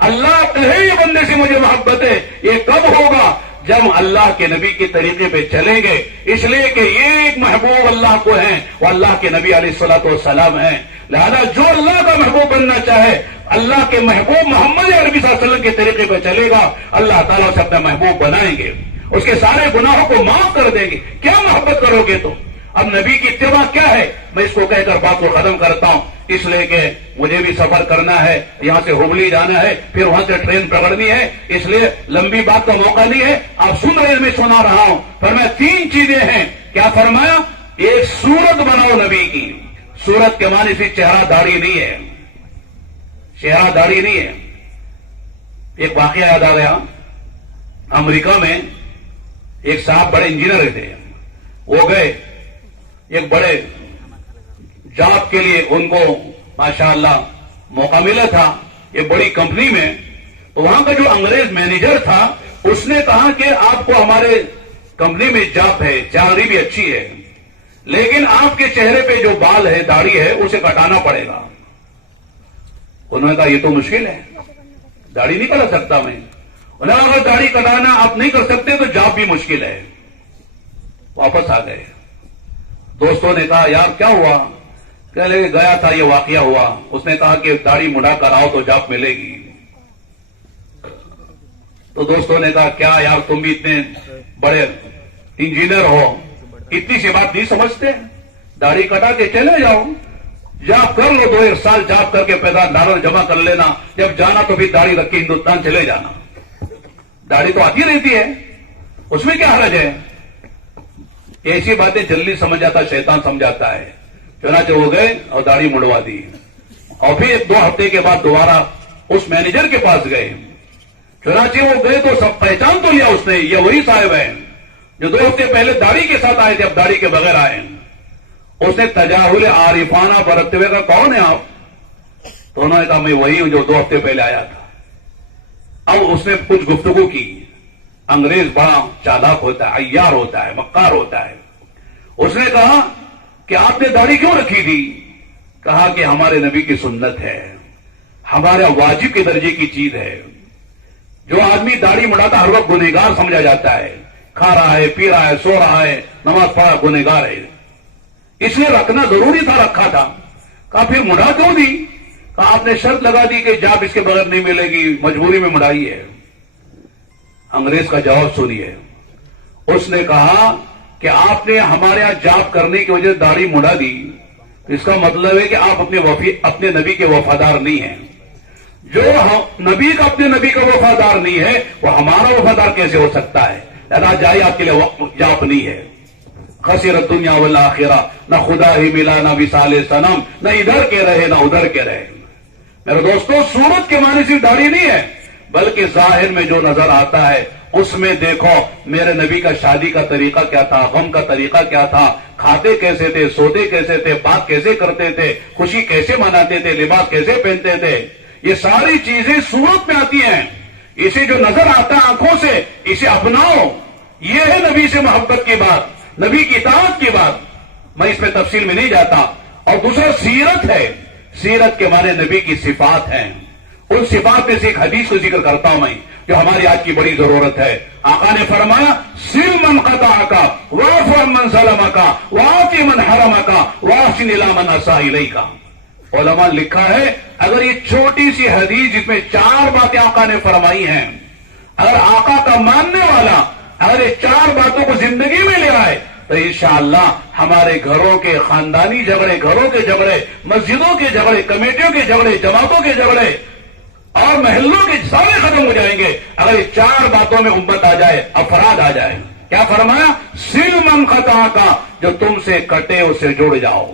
اللہ کہے یہ بندے سے مجھے محبت ہے، یہ کب ہوگا؟ جب اللہ کے نبی کے طریقے پہ چلیں گے، اس لیے کہ یہ ایک محبوب اللہ کو ہیں، وہ اللہ کے نبی علیہ الصلوۃ والسلام ہیں۔ لہذا جو اللہ کا محبوب بننا چاہے، اللہ کے محبوب محمد عربی صلی اللہ علیہ وسلم کے طریقے پہ چلے گا، اللہ تعالیٰ سے اپنا محبوب بنائیں گے، اس کے سارے گناہوں کو معاف کر دیں گے۔ کیا محبت کرو گے تو؟ اب نبی کی اتباع کیا ہے؟ میں اس کو کہہ کر بات کو ختم کرتا ہوں، اس لیے کہ مجھے بھی سفر کرنا ہے، یہاں سے ہبلی جانا ہے، پھر وہاں سے ٹرین پکڑنی ہے، اس لیے لمبی بات کا موقع نہیں ہے، آپ سن رہے ہیں، میں سنا رہا ہوں۔ فرمایا تین چیزیں ہیں، کیا فرمایا؟ ایک صورت بناؤ نبی کی۔ صورت کے معنی سے چہرہ داڑھی نہیں ہے، چہرہ داڑھی نہیں ہے۔ ایک واقعہ یاد آ گیا، امریکہ میں ایک صاحب بڑے انجینئر تھے، وہ گئے ایک بڑے جاب کے لیے، ان کو ماشاءاللہ موقع ملا تھا ایک بڑی کمپنی میں، تو وہاں کا جو انگریز مینیجر تھا اس نے کہا کہ آپ کو ہمارے کمپنی میں جاب ہے، سیلری بھی اچھی ہے، لیکن آپ کے چہرے پہ جو بال ہے، داڑھی ہے، اسے کٹانا پڑے گا۔ انہوں نے کہا یہ تو مشکل ہے، داڑھی نہیں کٹا سکتا میں۔ انہوں نے کہا اگر داڑھی کٹانا آپ نہیں کر سکتے تو جاب بھی مشکل ہے۔ واپس آ گئے، دوستوں نے کہا یار کیا ہوا؟ کہ گیا تھا، یہ واقعہ ہوا۔ اس نے کہا کہ داڑھی مڑا کر آؤ تو جاب ملے گی۔ تو دوستوں نے کہا کیا یار تم بھی اتنے بڑے انجینئر ہو، اتنی سی بات نہیں سمجھتے؟ داڑھی کٹا کے چلے جاؤ، جاب کر لو، 2 سال جاب کر کے پیسہ ڈالر جمع کر لینا، جب جانا تو پھر داڑھی رکھ کے ہندوستان چلے جانا۔ داڑھی تو آتی رہتی ہے، اس میں کیا حرج ہے؟ ایسی باتیں جلدی سمجھ جاتا شیطان سمجھاتا ہے۔ چنانچہ وہ گئے اور داڑھی مڑوا دی، اور پھر 2 ہفتے کے بعد دوبارہ اس مینیجر کے پاس گئے۔ چنانچہ وہ گئے تو سب پہچان تو لیا اس نے، یہ وہی صاحب ہیں جو 2 ہفتے پہلے داڑھی کے ساتھ آئے تھے، اب داڑھی کے بغیر آئے۔ اس نے تجاہل عارفانہ برتتے ہوئے کہا کون ہے آپ؟ تو انہوں نے کہا میں وہی ہوں جو 2 ہفتے پہلے آیا تھا۔ اب اس نے کچھ گفتگو کی۔ انگریز بڑا چالاک ہوتا ہے، عیار ہوتا ہے، مکار ہوتا ہے۔ اس نے کہا کہ آپ نے داڑھی کیوں رکھی تھی؟ کہا کہ ہمارے نبی کی سنت ہے، ہمارا واجب کے درجے کی چیز ہے۔ جو آدمی داڑھی مڑاتا ہر وقت گنہگار سمجھا جاتا ہے، کھا رہا ہے، پی رہا ہے، سو رہا ہے، نماز پڑھا، گنہگار ہے، اس لیے رکھنا ضروری تھا، رکھا تھا۔ کہا پھر مڑا کیوں دی؟ کہا آپ نے شرط لگا دی کہ جاب اس کے بغیر نہیں ملے گی، مجبوری میں مڑائی ہے۔ انگریز کا جواب سنیے، اس نے کہا کہ آپ نے ہمارے یہاں جاب کرنے کی وجہ سے داڑھی مڑا دی، اس کا مطلب ہے کہ آپ اپنے نبی کے وفادار نہیں ہیں۔ جو نبی کا اپنے نبی کا وفادار نہیں ہے، وہ ہمارا وفادار کیسے ہو سکتا ہے؟ لہذا جائے آپ کے لیے جاب نہیں ہے۔ خسرت دنیا والآخرہ، نہ خدا ہی ملا، نہ وصال صنم، نہ ادھر کے رہے نہ ادھر کے رہے۔ میرے دوستوں، صورت کے معنی صرف داڑھی نہیں ہے، بلکہ ظاہر میں جو نظر آتا ہے اس میں دیکھو میرے نبی کا شادی کا طریقہ کیا تھا، غم کا طریقہ کیا تھا، کھاتے کیسے تھے، سوتے کیسے تھے، بات کیسے کرتے تھے، خوشی کیسے مناتے تھے، لباس کیسے پہنتے تھے، یہ ساری چیزیں صورت میں آتی ہیں۔ اسے جو نظر آتا ہے آنکھوں سے، اسے اپناؤ، یہ ہے نبی سے محبت کی بات، نبی کی اطاعت کی بات۔ میں اس میں تفصیل میں نہیں جاتا۔ اور دوسرا سیرت ہے، سیرت کے معنی نبی کی صفات ہیں، ان صفات میں سے ایک حدیث کو ذکر کرتا ہوں میں، جو ہماری آج کی بڑی ضرورت ہے۔ آقا نے فرمایا سل من قطعک واعف من ظلمک واعط من حرمک واحسن الی من اساء الیک۔ علماء لکھا ہے اگر یہ چھوٹی سی حدیث جس میں 4 باتیں آقا نے فرمائی ہیں، اگر آقا کا ماننے والا اگر یہ 4 باتوں کو زندگی میں لے آئے تو انشاءاللہ ہمارے گھروں کے خاندانی جھگڑے، گھروں کے جھگڑے، مسجدوں کے جھگڑے، کمیٹیوں کے جھگڑے، جماعتوں کے جھگڑے اور محلوں کے سارے ختم ہو جائیں گے اگر یہ 4 باتوں میں امت آ جائے، افراد آ جائے۔ کیا فرمایا؟ سل من قطع کا، جو تم سے کٹے اسے جڑ جاؤ۔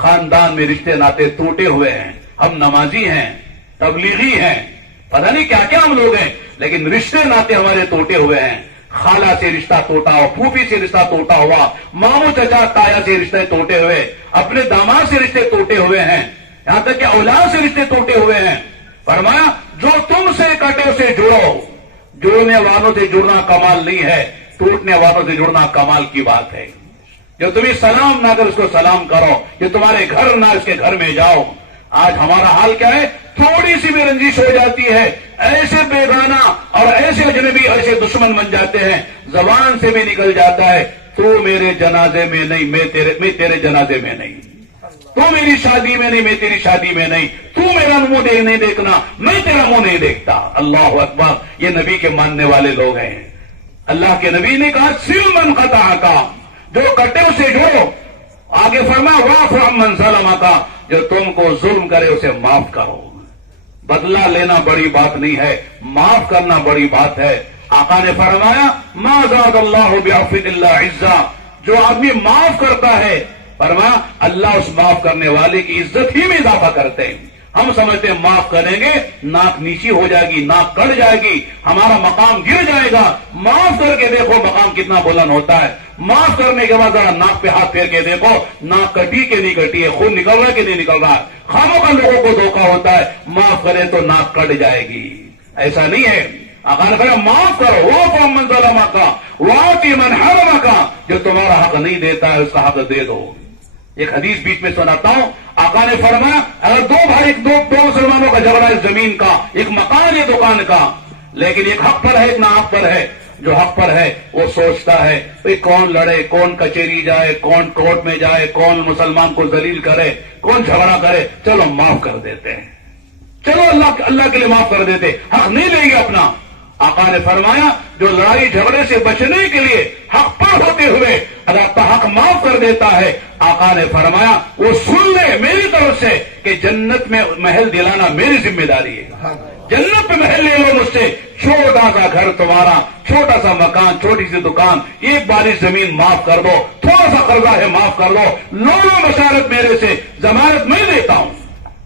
خاندان میں رشتے ناطے ٹوٹے ہوئے ہیں، ہم نمازی ہیں، تبلیغی ہیں، پتہ نہیں کیا کیا ہم لوگ ہیں، لیکن رشتے ناطے ہمارے ٹوٹے ہوئے ہیں۔ خالہ سے رشتہ ٹوٹا ہوا، پھوپھی سے رشتہ ٹوٹا ہوا، ماموں چچا تایا سے رشتے ٹوٹے ہوئے، اپنے داماد سے رشتے ٹوٹے ہوئے ہیں، یہاں تک کہ اولاد سے رشتے ٹوٹے ہوئے ہیں۔ فرمایا جو تم سے کٹے اسے جڑو۔ جڑنے والوں سے جڑنا کمال نہیں ہے، ٹوٹنے والوں سے جڑنا کمال کی بات ہے۔ جو تمہیں سلام نہ کر اس کو سلام کرو، جو تمہارے گھر نہ اس کے گھر میں جاؤ۔ آج ہمارا حال کیا ہے؟ تھوڑی سی بھی رنجش ہو جاتی ہے، ایسے بیگانہ اور ایسے اجنبی، ایسے دشمن بن جاتے ہیں، زبان سے بھی نکل جاتا ہے تو میرے جنازے میں نہیں، میں تیرے جنازے میں نہیں، تو میری شادی میں نہیں، میں تیری شادی میں نہیں، تو میرا منہ نہیں دیکھنا، میں تیرا منہ نہیں دیکھتا۔ اللہ اکبر، یہ نبی کے ماننے والے لوگ ہیں۔ اللہ کے نبی نے کہا سل من قطع کا، جو کٹے اسے جوڑو۔ آگے فرمایا واعف عمن ظلم کا، جو تم کو ظلم کرے اسے معاف کرو۔ بدلہ لینا بڑی بات نہیں ہے، معاف کرنا بڑی بات ہے۔ آقا نے فرمایا ما زاد اللہ بعفو الا عزا، جو آدمی معاف کرتا ہے، فرمایا اللہ اس معاف کرنے والے کی عزت ہی میں اضافہ کرتے ہیں۔ ہم سمجھتے ہیں معاف کریں گے ناک نیچی ہو جائے گی، ناک کٹ جائے گی، ہمارا مقام گر جائے گا۔ معاف کر کے دیکھو مقام کتنا بلند ہوتا ہے۔ معاف کرنے کے بعد ذرا ناک پہ ہاتھ پھیر کے دیکھو، ناک کٹی کہ نہیں کٹی ہے، خون نکل رہا ہے کہ نہیں نکل رہا ہے۔ خاموں کا لوگوں کو دھوکہ ہوتا ہے، معاف کرے تو ناک کٹ جائے گی، ایسا نہیں ہے۔ آقا نے فرمایا معاف کرو، واعف عمن ظلم کا وآت من حرم کا، جو تمہارا حق نہیں دیتا ہے اس کا حق دے دو۔ ایک حدیث بیچ میں سناتا ہوں، آقا نے فرمایا اگر دو مسلمانوں کا جھگڑا ہے زمین کا، ایک مکان یا دکان کا، لیکن ایک حق پر ہے ایک نہ حق پر ہے، جو حق پر ہے وہ سوچتا ہے بھئی کون لڑے، کون کچہری جائے، کون کورٹ میں جائے، کون مسلمان کو ذلیل کرے، کون جھگڑا کرے، چلو معاف کر دیتے ہیں، چلو اللہ کے لیے معاف کر دیتے، حق نہیں لیں گے اپنا۔ آقا نے فرمایا جو لڑائی جھگڑے سے بچنے کے لیے حق پر ہوتے ہوئے اگر اپنا حق معاف کر دیتا ہے، آقا نے فرمایا وہ سن لے میری طرف سے کہ جنت میں محل دلانا میری ذمہ داری ہے، جنت میں محل لے لو مجھ سے، چھوٹا سا گھر تمہارا، چھوٹا سا مکان، چھوٹی سی دکان، ایک باری زمین معاف کر دو، تھوڑا سا قرضہ ہے معاف کر دو، لو بشارت میرے سے، ضمانت میں دیتا ہوں۔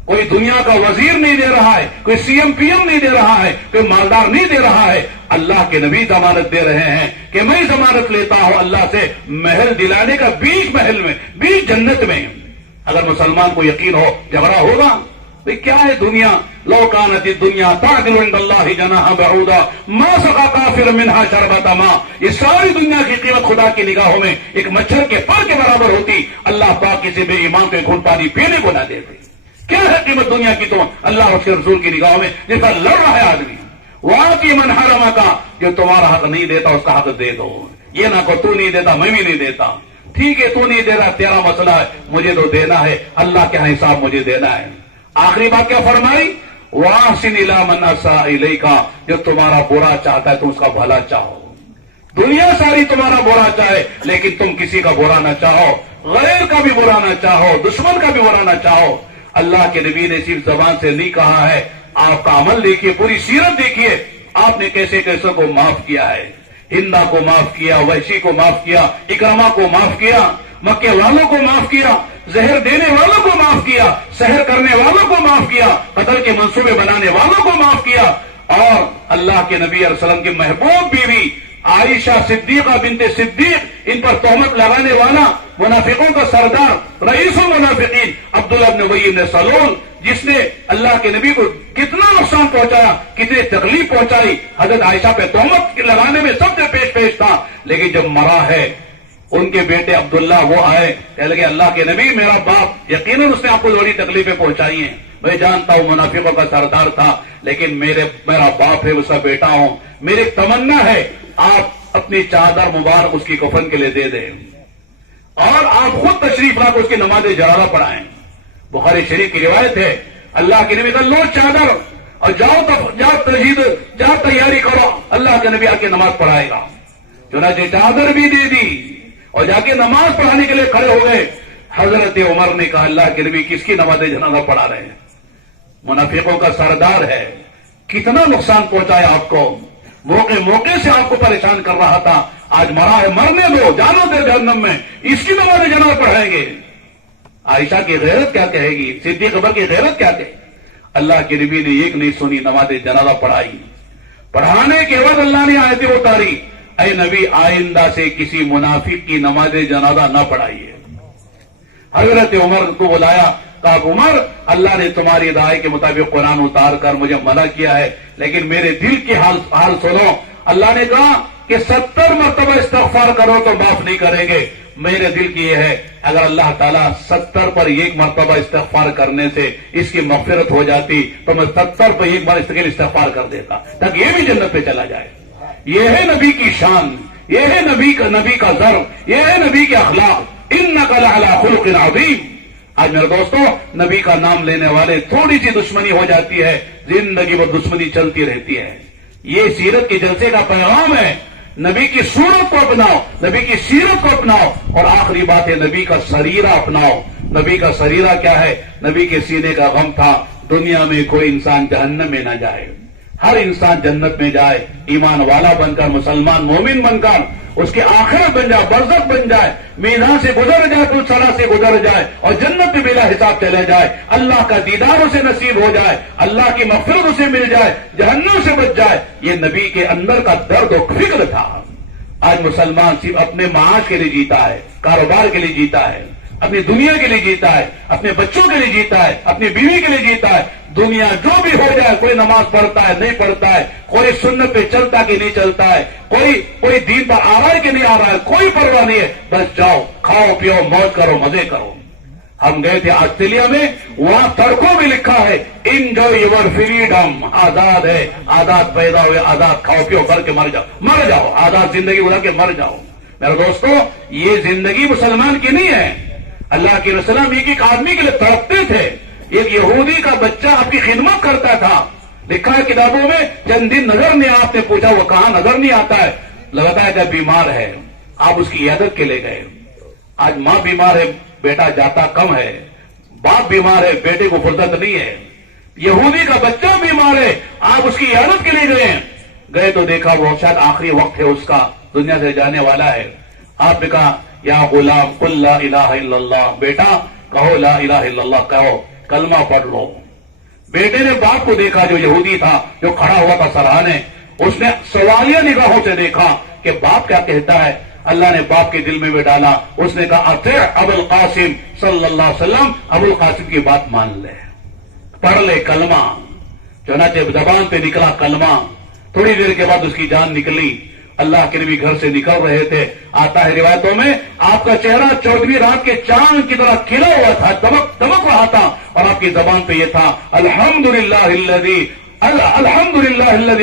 کوئی دنیا کا وزیر نہیں دے رہا ہے، کوئی سی ایم پی ایم نہیں دے رہا ہے، کوئی مالدار نہیں دے رہا ہے، اللہ کے نبی ضمانت دے رہے ہیں کہ میں ضمانت لیتا ہوں اللہ سے محل دلانے کا، بیچ محل میں، بیچ جنت میں۔ اگر مسلمان کو یقین ہو جھگڑا ہوگا، بھئی کیا ہے دنیا، لو کانت الدنیا تعدل عند اللہ جناح بعوضہ ما سقى کافر منها شربة ماء، یہ ساری دنیا کی قیمت خدا کی نگاہوں میں ایک مچھر کے پر کے برابر ہوتی، اللہ پاک کسی بے ایمان کو ایک گھونٹ پانی پینے کو نہ دیتے۔ کیا ہے قیمت دنیا کی تو اللہ اس کے رسول کی نگاہوں میں، جس پر لڑ رہا ہے آدمی۔ وآت من حرم کا، جو تمہارا حق نہیں دیتا اس کا حق دے دو۔ یہ نہ کہ تو نہیں دیتا میں بھی نہیں دیتا، ٹھیک ہے تو نہیں دے رہا تیرا مسئلہ ہے، مجھے تو دینا ہے، اللہ کے ہاں حساب مجھے دینا ہے۔ آخری بات کیا فرمائی؟ واحسن الی من اساء الیک، جو تمہارا برا چاہتا ہے تم اس کا بھلا چاہو۔ دنیا ساری تمہارا برا چاہے لیکن تم کسی کا برا نہ چاہو، غیر کا بھی برا نہ چاہو، دشمن کا بھی برا نہ چاہو۔ اللہ کے نبی نے صرف زبان سے نہیں کہا ہے، آپ کا عمل دیکھیے، پوری سیرت دیکھیے، آپ نے کیسے کیسے کو معاف کیا ہے۔ ہندا کو معاف کیا، وحشی کو معاف کیا، اکرما کو معاف کیا، مکے والوں کو معاف کیا، زہر دینے والوں کو معاف کیا، سحر کرنے والوں کو معاف کیا، قتل کے منصوبے بنانے والوں کو معاف کیا، اور اللہ کے نبی علیہ السلام کی محبوب بیوی عائشہ صدیقہ بنت صدیق، ان پر تہمت لگانے والا منافقوں کا سردار رئیس المنافقین عبداللہ بن ابی بن سلول، جس نے اللہ کے نبی کو کتنا نقصان پہنچایا، کتنی تکلیف پہنچائی، حضرت عائشہ پہ تہمت لگانے میں سب سے پیش تھا، لیکن جب مرا ہے ان کے بیٹے عبداللہ وہ آئے، کہنے لگے اللہ کے نبی میرا باپ یقیناً اس نے آپ کو بڑی تکلیفیں پہنچائی ہیں، میں جانتا ہوں منافقوں کا سردار تھا، لیکن میرا باپ ہے، اس کا بیٹا ہوں، میری ایک تمنا ہے آپ اپنی چادر مبارک اس کی کفن کے لیے دے دیں اور آپ خود تشریف لا کر اس کی نماز جنازہ پڑھائیں۔ بخاری شریف کی روایت ہے، اللہ کے نبی کا لو چادر اور جاؤ تیاری کرو، اللہ کے نبی آ کے نماز پڑھائے گا۔ چنانچہ چادر بھی دے دی اور جا کے نماز پڑھانے کے لیے کھڑے ہو گئے۔ حضرت عمر نے کہا اللہ کے نبی کس کی نماز جنازہ پڑھا رہے ہیں؟ منافقوں کا سردار ہے، کتنا نقصان پہنچایا آپ کو، موقع موقع سے آپ کو پریشان کر رہا تھا، آج مرا ہے مرنے دو، جانو دے جہنم میں، اس کی نماز جنازہ پڑھائیں گے۔ عائشہ کی غیرت کیا کہے گی، صدیق اکبر کی غیرت کیا کہے؟ اللہ کے نبی نے ایک نہیں سنی، نماز جنازہ پڑھائی، پڑھانے کے بعد اللہ نے آیتیں اتاری، اے نبی آئندہ سے کسی منافق کی نماز جنازہ نہ پڑھائیے۔ حضرت عمر کو بلایا، کہا عمر اللہ نے تمہاری رائے کے مطابق قرآن اتار کر مجھے منع کیا ہے، لیکن میرے دل کی حال سنو۔ اللہ نے کہا کہ 70 مرتبہ استغفار کرو تو معاف نہیں کریں گے۔ میرے دل کی یہ ہے اگر اللہ تعالیٰ 70 پر ایک مرتبہ استغفار کرنے سے اس کی مغفرت ہو جاتی تو میں 70 پر ایک بار استغفار کر دیتا تاکہ یہ بھی جنت پہ چلا جائے۔ یہ ہے نبی کی شان، یہ ہے نبی کا ضرب، یہ ہے نبی کے اخلاق۔ انک لعلی خلق عظیم۔ آج میرے دوستو نبی کا نام لینے والے تھوڑی سی دشمنی ہو جاتی ہے، زندگی بھر دشمنی چلتی رہتی ہے۔ یہ سیرت کے جلسے کا پیغام ہے، نبی کی صورت کو اپناؤ، نبی کی سیرت کو اپناؤ، اور آخری بات ہے نبی کا سریرہ اپناؤ۔ نبی کا سریرہ کیا ہے؟ نبی کے سینے کا غم تھا دنیا میں کوئی انسان جہنم میں نہ جائے، ہر انسان جنت میں جائے، ایمان والا بن کر، مسلمان مومن بن کر، اس کے آخرت بن جائے، برزخ بن جائے، میدان سے گزر جائے، پلسرا سے گزر جائے، اور جنت میں بلا حساب چلے جائے، اللہ کا دیدار اسے نصیب ہو جائے، اللہ کی مغفرت اسے مل جائے، جہنم سے بچ جائے۔ یہ نبی کے اندر کا درد و فکر تھا۔ آج مسلمان صرف اپنے معاش کے لیے جیتا ہے، کاروبار کے لیے جیتا ہے، اپنی دنیا کے لیے جیتا ہے، اپنے بچوں کے لیے جیتا ہے، اپنی بیوی کے لیے جیتا ہے۔ دنیا جو بھی ہو جائے، کوئی نماز پڑھتا ہے نہیں پڑھتا ہے، کوئی سنت پہ چلتا کہ نہیں چلتا ہے، کوئی دین پر آ رہا ہے کہ نہیں آ رہا ہے، کوئی پرواہ نہیں ہے، بس جاؤ کھاؤ پیو موج کرو مزے کرو۔ ہم گئے تھے آسٹریلیا میں، وہاں سڑکوں میں لکھا ہے انجوائے یور فریڈم، آزاد ہے، آزاد پیدا ہوئے، آزاد کھاؤ پیو کر کے مر جاؤ، آزاد زندگی گزار کے مر جاؤ۔ میرے دوستو یہ زندگی مسلمان کی نہیں ہے۔ اللہ کے رسول ایک آدمی کے لیے تڑپتے تھے، ایک یہودی کا بچہ آپ کی خدمت کرتا تھا، لکھا ہے کتابوں میں، چند دن نظر نہیں، آپ نے پوچھا وہ کہاں نظر نہیں آتا ہے، لگتا ہے کہ بیمار ہے، آپ اس کی عیادت کے لے گئے۔ آج ماں بیمار ہے، بیٹا جاتا کم ہے، باپ بیمار ہے، بیٹے کو فرصت نہیں ہے، یہودی کا بچہ بیمار ہے، آپ اس کی عیادت کے لیے گئے تو دیکھا وہ شاید آخری وقت ہے اس کا، دنیا سے جانے والا ہے۔ آپ نے کہا یا غلام قل لا الہ الا اللہ، بیٹا کہو لا الہ الا اللہ، کہو کلمہ پڑھ لو۔ بیٹے نے باپ کو دیکھا جو یہودی تھا، جو کھڑا ہوا تھا سراہنے، اس نے سوالیہ نگاہوں سے دیکھا کہ باپ کیا کہتا ہے۔ اللہ نے باپ کے دل میں بھی ڈالا، اس نے کہا اطیع ابو القاسم صلی اللہ علیہ وسلم، ابو القاسم کی بات مان لے، پڑھ لے کلمہ۔ چنانچہ زبان پہ نکلا کلمہ، تھوڑی دیر کے بعد اس کی جان نکلی۔ اللہ کے نبی گھر سے نکل رہے تھے، آتا ہے روایتوں میں آپ کا چہرہ 14ویں رات کے چاند کی طرح کھلا ہوا تھا، دمک رہا تھا، اور آپ کی زبان پہ یہ تھا الحمدللہ الذی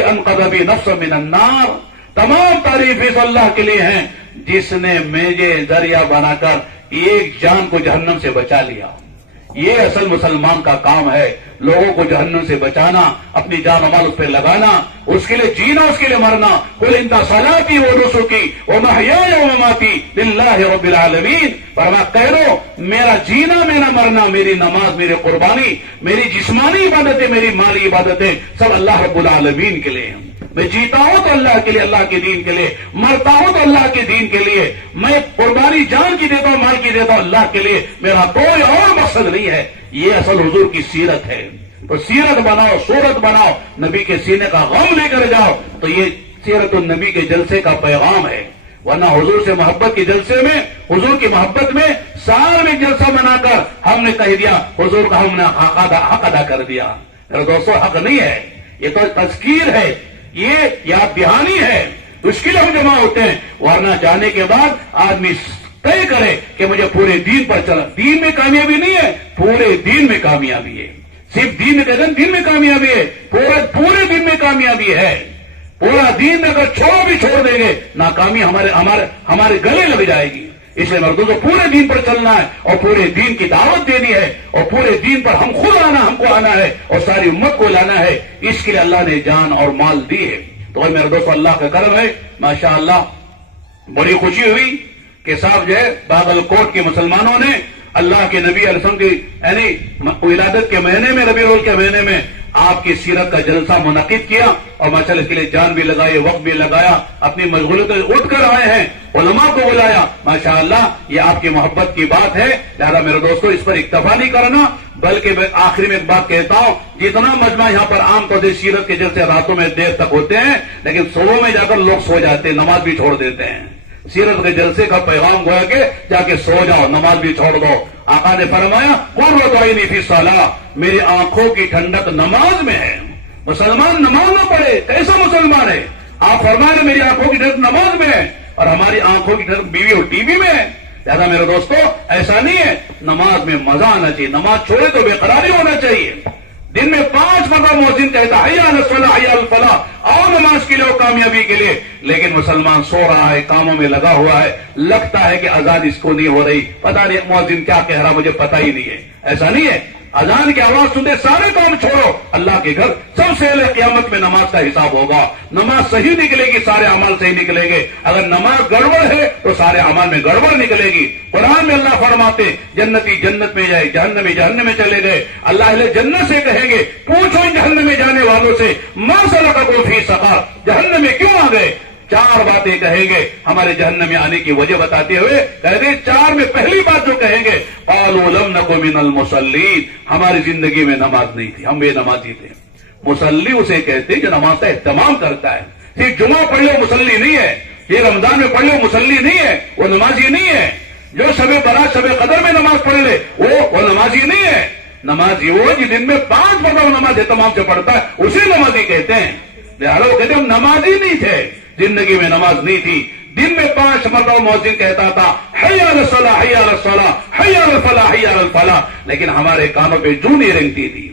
انقذ بی نفسا من النار۔ تمام تعریف اس اللہ کے لیے ہیں جس نے مجھے ذریعہ بنا کر ایک جان کو جہنم سے بچا لیا۔ یہ اصل مسلمان کا کام ہے، لوگوں کو جہنم سے بچانا، اپنی جان و مال اس پہ لگانا، اس کے لیے جینا، اس کے لیے مرنا۔ قل ان صلاتی و نسکی و محیای و مماتی للہ رب العالمین، فرمایا کہہ دو میرا جینا، میرا مرنا، میری نماز، میری قربانی، میری جسمانی عبادتیں، میری مالی عبادتیں سب اللہ رب العالمین کے لیے ہیں۔ میں جیتا ہوں تو اللہ کے لیے، اللہ کے دین کے لیے، مرتا ہوں تو اللہ کے دین کے لیے، میں قربانی جان کی دیتا ہوں، مال کی دیتا ہوں اللہ کے لیے، میرا کوئی اور مقصد نہیں ہے۔ یہ اصل حضور کی سیرت ہے۔ تو سیرت بناؤ، صورت بناؤ، نبی کے سینے کا غم لے کر جاؤ، تو یہ سیرت النبی کے جلسے کا پیغام ہے۔ ورنہ حضور سے محبت کے جلسے میں، حضور کی محبت میں سال میں جلسہ منا کر ہم نے کہہ دیا حضور کا ہم نے حق ادا کر دیا۔ میرے دوستو حق نہیں ہے، یہ تو تذکیر ہے، یہ یاد دہانی ہے، اس کے لیے ہم جمع ہوتے ہیں۔ ورنہ جانے کے بعد آدمی طے کرے کہ مجھے پورے دین پر چلا، دین میں کامیابی نہیں ہے، پورے دین میں کامیابی ہے۔ صرف دین میں کہتے ہیں دین میں کامیابی ہے، پورے دین میں کامیابی ہے۔ پورا دین اگر بھی چھوڑ دیں گے ناکامی ہمارے گلے لگ جائے گی۔ اس لیے مردوں کو پورے دین پر چلنا ہے، اور پورے دین کی دعوت دینی ہے، اور پورے دین پر ہم خود ہم کو آنا ہے، اور ساری امت کو لانا ہے۔ اس کے لیے اللہ نے جان اور مال دی ہے۔ تو میرے دوستو اللہ کا کرم ہے، ماشاءاللہ بڑی خوشی ہوئی کہ صاحب جو ہے باغل کوٹ کے مسلمانوں نے اللہ کے نبی علیہ السلام کی یعنی ولادت کے مہینے میں، ربیع الاول کے مہینے میں آپ کی سیرت کا جلسہ منعقد کیا اور ماشاءاللہ اس کے لیے جان بھی لگائی، وقت بھی لگایا، اپنی مشغولیت سے اٹھ کر آئے ہیں، علماء کو بلایا، ماشاءاللہ یہ آپ کی محبت کی بات ہے۔ لہذا میرے دوستو اس پر اکتفا نہیں کرنا، بلکہ میں آخری میں ایک بات کہتا ہوں، جتنا مجمع یہاں پر عام طور سے سیرت کے جلسے راتوں میں دیر تک ہوتے ہیں، لیکن صبح میں جا کر لوگ سو جاتے ہیں، نماز بھی چھوڑ دیتے ہیں۔ سیرت کے جلسے کا پیغام گویا کہ جا کے سو جاؤ، نماز بھی چھوڑ دو۔ آقا نے فرمایا قرۃ عینی فی الصلاۃ، میری آنکھوں کی ٹھنڈک نماز میں ہے۔ مسلمان نماز نہ پڑھے کیسا مسلمان ہے؟ آپ فرمائیں میری آنکھوں کی ٹھنڈک نماز میں ہے، اور ہماری آنکھوں کی ٹھنڈک بیوی اور ٹی وی میں ہے۔ لہذا میرے دوستو ایسا نہیں ہے، نماز میں مزہ آنا چاہیے، نماز چھوڑے تو بے قراری ہونا چاہیے۔ دن میں 5 مرتبہ مؤذن کہتا ہے حی علی الصلاۃ حی علی الفلاح، آؤ نماز کے لیے اور کامیابی کے لیے، لیکن مسلمان سو رہا ہے، کاموں میں لگا ہوا ہے، لگتا ہے کہ اذان اس کو نہیں ہو رہی، پتہ نہیں مؤذن کیا کہہ رہا مجھے پتہ ہی نہیں ہے۔ ایسا نہیں ہے، اذان کی آواز سنتے سارے کام چھوڑو، اللہ کے گھر سب سے پہلے قیامت میں نماز کا حساب ہوگا۔ نماز صحیح نکلے گی، سارے اعمال صحیح نکلیں گے، اگر نماز گڑبڑ ہے تو سارے اعمال میں گڑبڑ نکلے گی۔ قرآن میں اللہ فرماتے جنتی جنت میں جائے، جہنمی جہنم میں چلے گئے۔ اللہ اہل جنت سے کہیں گے پوچھو ان جہنم میں جانے والوں سے ما سلککم فی سقر، جہنم میں کیوں آ گئے؟ 4 باتیں کہیں گے ہمارے جہنم میں آنے کی وجہ بتاتے ہوئے، کہتے ہیں 4 میں پہلی بات جو کہیں گے قالوا لم نک من المصلین، ہماری زندگی میں نماز نہیں تھی، ہم بے نمازی تھے۔ مصلی اسے کہتے ہیں جو نماز کا اہتمام کرتا ہے، صرف جمعہ پڑھ لو مصلی نہیں ہے، یہ رمضان میں پڑھ لو مصلی نہیں ہے، وہ نمازی نہیں ہے۔ جو شب برات شب قدر میں نماز پڑھ لے وہ نمازی نہیں ہے۔ نمازی وہ جو دن میں 5 مرتبہ نماز اہتمام سے پڑھتا ہے اسے نمازی کہتے ہیں۔ لہٰذا وہ کہتے ہیں ہم نمازی نہیں تھے، زندگی میں نماز نہیں تھی، دن میں 5 مرتبہ مؤذن کہتا تھا حی علی الصلاۃ حی علی الصلاۃ حی علی الفلاح حی علی الفلاح، لیکن ہمارے کانوں پہ جوں نہیں رنگتی تھی۔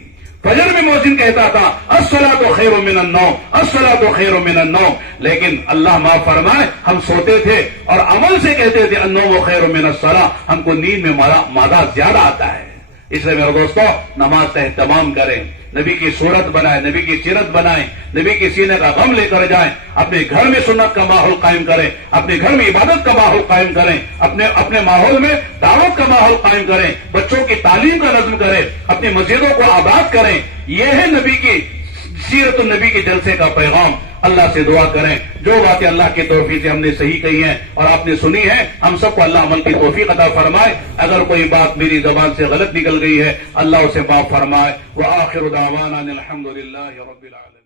فجر میں مؤذن کہتا تھا الصلاۃ خیر من النوم الصلاۃ خیر من النوم، لیکن اللہ معاف فرمائے ہم سوتے تھے اور عمل سے کہتے تھے النوم خیر من الصلاۃ، ہم کو نیند میں مزہ زیادہ آتا ہے۔ اس لیے میرے دوستو نماز کا اہتمام کریں، نبی کی صورت بنائیں، نبی کی سیرت بنائیں، نبی کی سینے کا غم لے کر جائیں، اپنے گھر میں سنت کا ماحول قائم کریں، اپنے گھر میں عبادت کا ماحول قائم کریں، اپنے ماحول میں دعوت کا ماحول قائم کریں، بچوں کی تعلیم کا نظم کریں، اپنی مسجدوں کو آباد کریں۔ یہ ہے نبی کی سیرت النبی کے جلسے کا پیغام۔ اللہ سے دعا کریں جو باتیں اللہ کی توفیق سے ہم نے صحیح کہی ہیں اور آپ نے سنی ہے، ہم سب کو اللہ عمل کی توفیق عطا فرمائے۔ اگر کوئی بات میری زبان سے غلط نکل گئی ہے اللہ اسے معاف فرمائے۔ وآخر دعوانا الحمد للہ رب العالمین۔